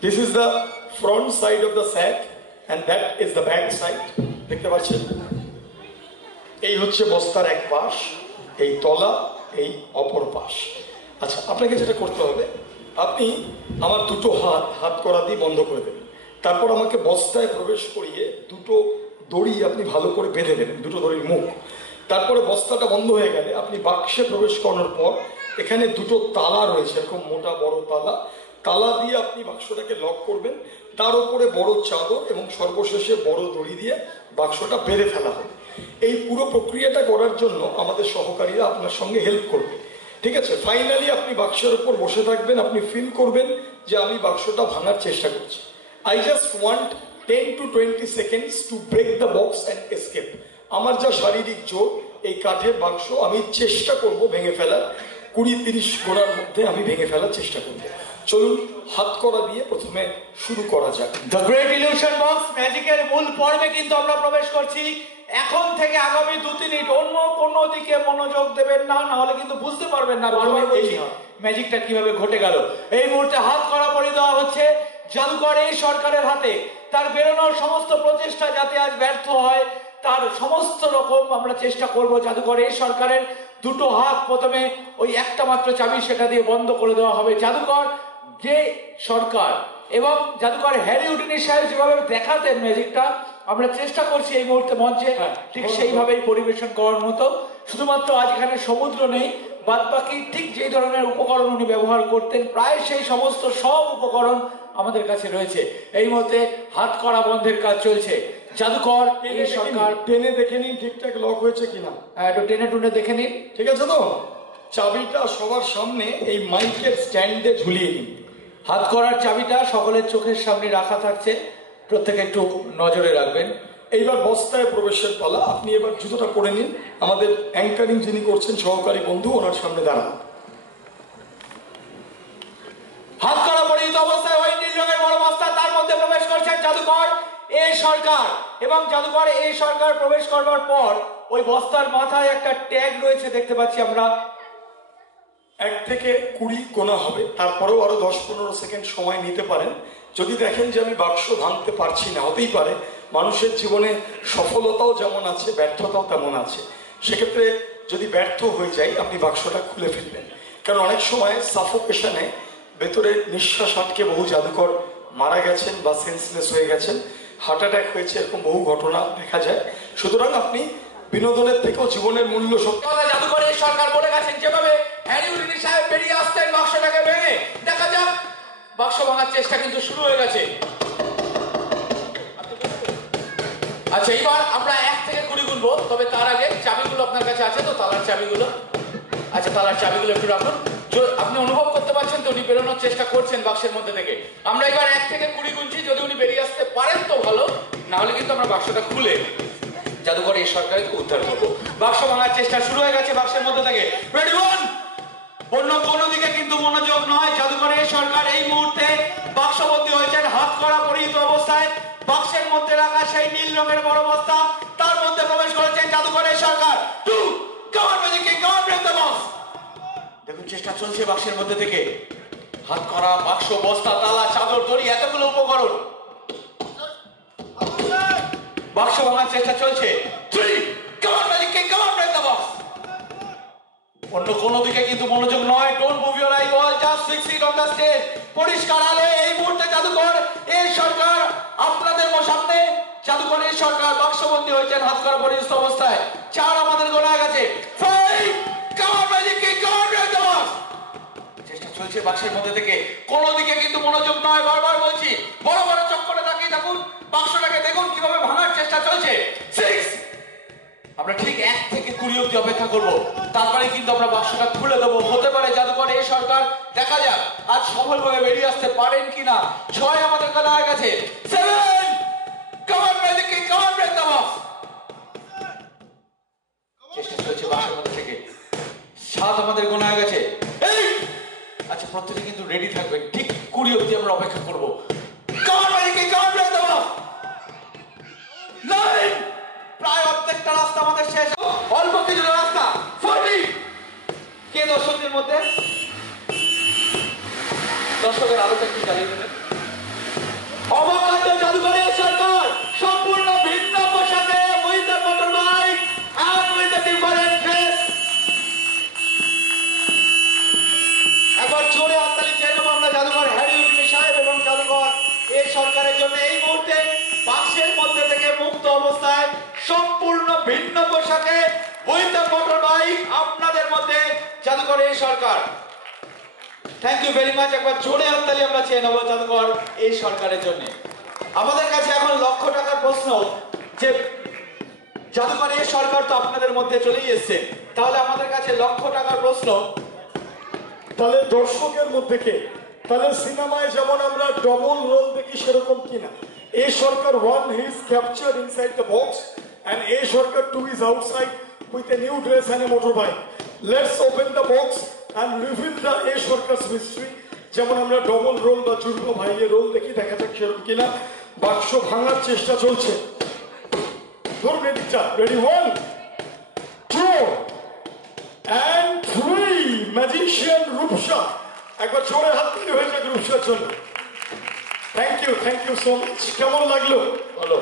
This is the front side of the sec and that is the back side. দেখতে পাচ্ছেন? এই হচ্ছে বস্তার এক পাশ, এই তলা, এই অপর পাশ। আচ্ছা, আপনাকে যেটা করতে হবে, আপনি আমার দুটো হাত করা দিয়ে বন্ধ করে দেবেন। তারপর আমাকে বস্তায় প্রবেশ করিয়ে দুটো দড়ি আপনি ভালো করে বেঁধে দেবেন, দুটো দড়ির মুখ। তারপরে বস্তাটা বন্ধ হয়ে গেলে আপনি বাক্সে প্রবেশ করানোর পর এখানে দুটো তালা রয়েছে, এরকম মোটা বড় তালা। তালা দিয়ে আপনি বাক্সটাকে লক করবেন, তার উপরে বড় চাদর এবং সর্বশেষে বড় দড়ি দিয়ে বাক্সটা বেঁধে ফেলা হবে। এই পুরো প্রক্রিয়াটা করার জন্য আমাদের সহকারীরা আপনার সঙ্গে হেল্প করবে, ঠিক আছে? ফাইনালি আপনি বাক্সের উপর বসে থাকবেন, আপনি ফিল করবেন যে আমি বাক্সটা ভাঙার চেষ্টা করছি। I just want 10 to 20 seconds to break the box and escape. আমার যা শারীরিক জোর, এই কাঠের বাক্স আমি চেষ্টা করব ভেঙে ফেলার, 20-30 গোড়ার মধ্যে আমি ভেঙে ফেলার চেষ্টা করব। চলুন, হাত করা দিয়ে প্রথমে শুরু করা যাক। দ্য গ্রেট ইলিউশন বক্স ম্যাজিকের মূল পর্বে কিন্তু আমরা প্রবেশ করছি। এখন থেকে আগামী 2-3 মিনিট অন্য কোনো দিকে মনোযোগ দেবেন না, না হলে কিন্তু বুঝতে পারবেন না বারবার বলছি ম্যাজিকটা কিভাবে ঘটে গেল। এই মুহূর্তে হাত করা পরিয়ে দেওয়া হচ্ছে জাদুকর এই সরকারের হাতে। তার বেরোনোর সমস্ত প্রচেষ্টা যাতে আজ ব্যর্থ হয়, তার সমস্ত রকম আমরা চেষ্টা করব। জাদুকর এই সরকারের দুটো হাত প্রথমে ওই একটা মাত্র চাবি, সেটা দিয়ে বন্ধ করে দেওয়া হবে। জাদুকর যে সরকার এবং জাদুকর হ্যারি উডিনি সাহেব যেভাবে দেখাতেন ম্যাজিকটা, আমরা চেষ্টা করছি এই মুহূর্তে মঞ্চে ঠিক সেইভাবেই পরিবেশন করার মতো। শুধুমাত্র আজ এখানে সমুদ্র নেই, বাদ বাকি ঠিক যে ধরনের উপকরণ উনি ব্যবহার করতেন প্রায় সেই সমস্ত সব উপকরণ আমাদের কাছে রয়েছে। এই মুহূর্তে হাত করা বন্ধের কাজ চলছে। জাদুকর এই সরকার টেনে দেখে নিন ঠিকঠাক লক হয়েছে কিনা। একটু টেনে টুনে দেখে নিন, ঠিক আছে তো? চাবিটা সবার সামনে এই মাইকের স্ট্যান্ডে ঝুলিয়ে দিন। হাত করার চাবিটা সকলের চোখের সামনে রাখা থাকছে, প্রত্যেকে একটু নজরে রাখবেন। এইবার বস্তায় প্রবেশের পালা। আপনি এবার জুতোটা পরে নিন। আমাদের অ্যাঙ্কারিং যিনি করছেন সহকারী বন্ধু, ওনার সামনে দাঁড়ান। হাত করা পরিহিত অবস্থায় ওই নীল রঙের বড় বস্তা, তার মধ্যে প্রবেশ করছেন জাদুকর এই সরকার। এবং জাদুকর এই সরকার প্রবেশ করবার পর ওই বস্তার মাথায় একটা ট্যাগ রয়েছে, দেখতে পাচ্ছি আমরা। 1 থেকে 20 গোনা হবে, তারপরেও আরো 10-15 সেকেন্ড সময় নিতে পারেন। যদি দেখেন যে আমি বাক্স ভাঙতে পারছি না, হতেই পারে, মানুষের জীবনে সফলতাও যেমন আছে, ব্যর্থতাও তেমন আছে। সেক্ষেত্রে যদি ব্যর্থ হয়ে যাই, আপনি বাক্সটা খুলে ফেলবেন। কারণ অনেক সময় সাফোকেশনে ভেতরে নিঃশ্বাস আটকে বহু জাদুকর মারা গেছেন বা সেন্সলেস হয়ে গেছেন, হার্ট অ্যাটাক হয়েছে, এরকম বহু ঘটনা দেখা যায়। সুতরাং আপনি বিনোদনের থেকেও জীবনের মূল্য জাদুকর এই সরকার বলে গেছেন যেভাবে হ্যারি উডিনি সাহেব বেরিয়ে আসতেন বাক্সটাকে ভেঙে। দেখা যাক, বাক্স ভাঙার চেষ্টা কিন্তু শুরু হয়ে গেছে। আচ্ছা, এবার আমরা 1 থেকে 20 গুনবো, তবে তার আগে চাবিগুলো আপনার কাছে আছে তো? তালার চাবিগুলো আচ্ছা, তালার চাবিগুলো একটু রাখুন। আপনি অনুভব করতে পারছেন তো উনি বেরোনোর চেষ্টা করছেন বাক্সের মধ্যে থেকে? আমরা এবার 1 থেকে 20 গুনছি, যদি উনি বেরিয়ে আসতে পারেন তো ভালো, না হলে কিন্তু আমরা বাক্সটা খুলে জাদুকর এই সরকারকে উদ্ধার করবো। বাক্স ভাঙার চেষ্টা শুরু হয়ে গেছে বাক্সের মধ্যে থেকে। রেডি ওয়ান, অন্য কোনো দিকে কিন্তু মনোযোগ নয়। জাদুকর এই সরকার এই মুহূর্তে বাক্সবন্দী হয়েছেন হাত করা পরিহিত অবস্থায়। বাক্সের মধ্যে রাখা সেই নীল রঙের বড় বস্তা, তার মধ্যে প্রবেশ করেছেন জাদুকর এই সরকার। দেখুন, চেষ্টা চলছে বাক্সের মধ্যে থেকে। হাত করা বাক্স, বস্তা, তালা, চাদর, দড়ি, এতগুলো উপকরণ। বাক্স ভাঙার চেষ্টা চলছে। 3 come on magic king, come on break the box. অন্য কোন দিকে কিন্তু মনোযোগ নয়। Don't move your eyeball, just fix it on the stage. পরিষ্কার আলো এই মুহূর্তে জাদুকর এই সরকার আপনাদের সামনে। জাদুকর এই সরকার বাক্সবন্দী হয়েছেন হাত করা পরিস্থিত অবস্থায়। 4 আমাদের গোনা গেছে। 5 come on magic king, come on break the box. চেষ্টা চলছে বাক্সের মধ্যে থেকে, কোন দিকে কিন্তু মনোযোগ নয়। বারবার বলছি বড় বড় চক্করে তাকিয়ে থাকুন, বাক্সটাকে দেখুন কিভাবে ভাঙার চেষ্টা চলছে। 6 আমরা ঠিক 1 থেকে 20 অবধি অপেক্ষা করব, তারপরে কিন্তু আমরা বাক্সটা খুলে দেবো। হতে পারে জাদুকর এই সরকার দেখা যাক আজ সফলভাবে বেরিয়ে আসতে পারেন কিনা। 6 আমাদের গোনা হয়ে গেছে। 7 come on magic king, come on break the box. চেষ্টা চলছে বাক্সের মধ্যে থেকে। 7 আমাদের গোনা হয়ে গেছে। 8 আচ্ছা প্রত্যেকে কিন্তু রেডি থাকবেন, ঠিক 20 অবধি আমরা অপেক্ষা করব। Come on magic king, come on break the box. 9 প্রায় অর্ধেকটা রাস্তা আমাদের শেষ, অল্প কিছু রাস্তা। 40 কে দর্শকদের মধ্যে দর্শকের আলোটা কি চালিয়ে দেবেন? অবাক জাদুঘরের সরকার সম্পূর্ণ ভিন্ন পোশাকে with the motorbike and with the different dress. একবার জোরে হাততালি চাই নেব আমরা জাদুঘর হ্যারি উইটনি সাহেব এবং জাদুঘর এই সরকারের জন্য। এই মুহূর্তে বাক্সের মধ্যে থেকে মুক্ত অবস্থায় সম্পূর্ণ ভিন্ন পোশাকে উইথ দ্য মোটর বাইক আপনাদের মধ্যে জাদুঘর এই Sarkar. Thank you very much. একবার জোরে হাততালি আমরা চেয়ে নেব জাদুঘর এই সরকারের জন্য। আমাদের কাছে এখন লক্ষ টাকার প্রশ্ন যে জাদুঘর এই সরকার তো আপনাদের মধ্যে চলেই এসছে, তাহলে আমাদের কাছে লক্ষ টাকার প্রশ্ন, তাহলে দর্শকের মধ্যে কে? তাহলে সিনেমায় যেমন আমরা ডবল রোল দেখি সেরকম কিনা? A Sarkar 1 he is captured inside the box and A Sarkar 2 is outside with a new dress and a motorbike. Let's open the box and reveal the A Sarkar's mystery. যেমন আমরা ডবল রোল বা জুড়ব ভাইয়ের রোল দেখি, দেখা যাক সেরকম কিনা। বাক্স ভাঙার চেষ্টা চলছে। ধরুন এদিকটা রেডি, 1 2 and 3 ম্যাজিশিয়ান রূপসা। একবার জোরে হাত তুলে হয়ে যাক রূপসার জন্য। Thank you so much. কেমন লাগলো বলো?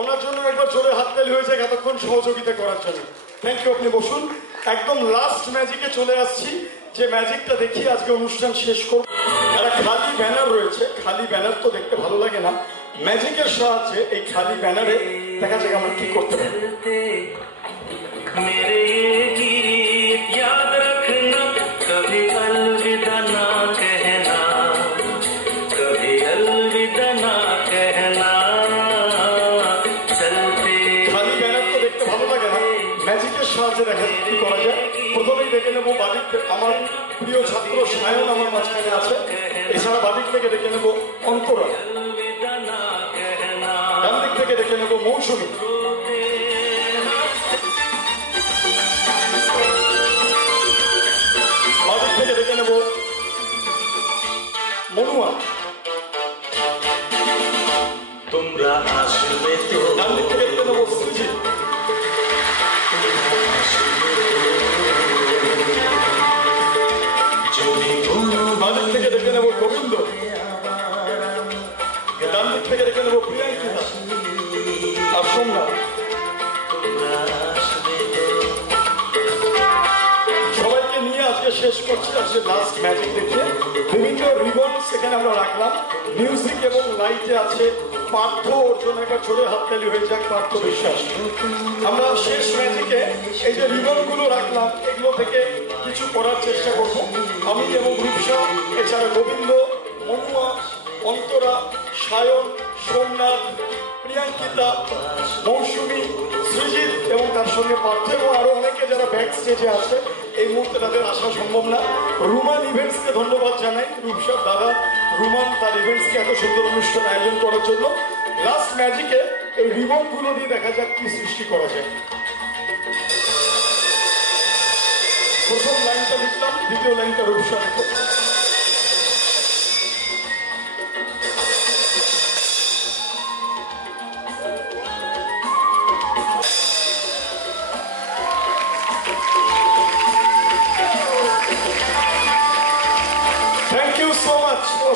ওনার জন্য একবার জোরে হাততালি হয়ে যায় এতক্ষণ সহযোগিতা করার জন্য। Thank you. আপনি বসুন। একদম লাস্ট ম্যাজিকে চলে আসছি, যে ম্যাজিকটা দেখি আজকে অনুষ্ঠান শেষ করব। একটা খালি ব্যানার রয়েছে, খালি ব্যানার তো দেখতে ভালো লাগে না। ম্যাজিকের সাহায্যে এই খালি ব্যানারে দেখা যাক আমরা কি করতে পারি। मेरे ये गीत याद रखना, कभी अलविदा ना कहना, कभी अलविदा ना कहना, चलते। খালি ব্যানার তো দেখতে ভালো লাগে না, ম্যাজিকের সাহায্যে দেখা কি করা যায়। প্রথমেই দেখে নেবো বাদিক, আমার প্রিয় ছাত্র সায়ন আমার মাঝখানে আছে। এছাড়া বাদিক থেকে দেখে নেবো অন্তরা, ডান দিক থেকে দেখে নেবো মৌসুমী, বাদিক থেকে দেখে নেবো মনুয়া, তোমরা আসবে তো, ডান দিক থেকে দেখে নেবো সৃজিত, যদি কোনো বাদিক থেকে দেখে নেবো গোবিন্দ, ডান দিক থেকে দেখে নেবো প্রিয়াঙ্কিতা আর সোমনাথ। সবাইকে নিয়ে আজকে শেষ করছি। আজকে লাস্ট ম্যাজিক দেখে বিভিন্ন রিবন সেখানে আমরা রাখলাম। মিউজিক এবং লাইটে আছে পার্থ। ওর জন্য একটা ছোট হাততালি হয়ে যাক পার্থ বিশ্বাস। আমরা শেষ ম্যাজিকে এই যে রিবন গুলো রাখলাম, এগুলো থেকে কিছু করার চেষ্টা করবো আমি এবং রূপসা, এছাড়া গোবিন্দ, মনুয়া, অন্তরা, সায়ন, সোমনাথ, প্রিয়াঙ্কিতা, মৌসুমী, সৃজিত এবং তার সঙ্গে পার্থ এবং আরো অনেকে যারা ব্যাক স্টেজে আছে। এই মুহূর্তে তাদের আসা সম্ভব না। রুমান ইভেন্টসকে ধন্যবাদ জানাই, রূপসার দাদা রুমান তার ইভেন্টসকে এত সুন্দর অনুষ্ঠান আয়োজন করার জন্য। লাস্ট ম্যাজিকে এই রিবন গুলো দিয়ে দেখা যাক কি সৃষ্টি করা যায়। প্রথম লাইনটা লিখলাম, দ্বিতীয় লাইনটা রূপসা লিখো।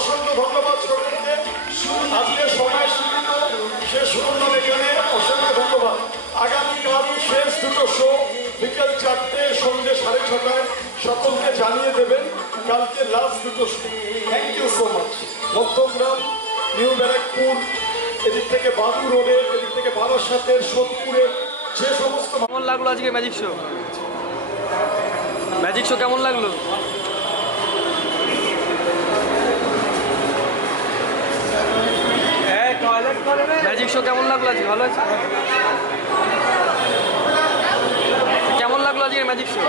অসংখ্য ধন্যবাদ সকলকে। আজকে সময় সীমিত, শেষ করলাম এখানে। অসংখ্য ধন্যবাদ। আগামীকাল শেষ দুটো শো বিকেল 4টে, সন্ধ্যে 6:30টায় সকলকে জানিয়ে দেবেন কালকে লাস্ট দুটো শো। Thank you so much. Madhyamgram, New Barrackpore, এদিক থেকে বাদু রোডের, এদিক থেকে বারাসাতের, সোদপুরের যে সমস্ত কেমন লাগলো আজকে ম্যাজিক শো? ম্যাজিক শো কেমন লাগলো? ম্যাজিক শো কেমন লাগলো আজকে? ভালো আছে? কেমন লাগলো আজকে ম্যাজিক শো?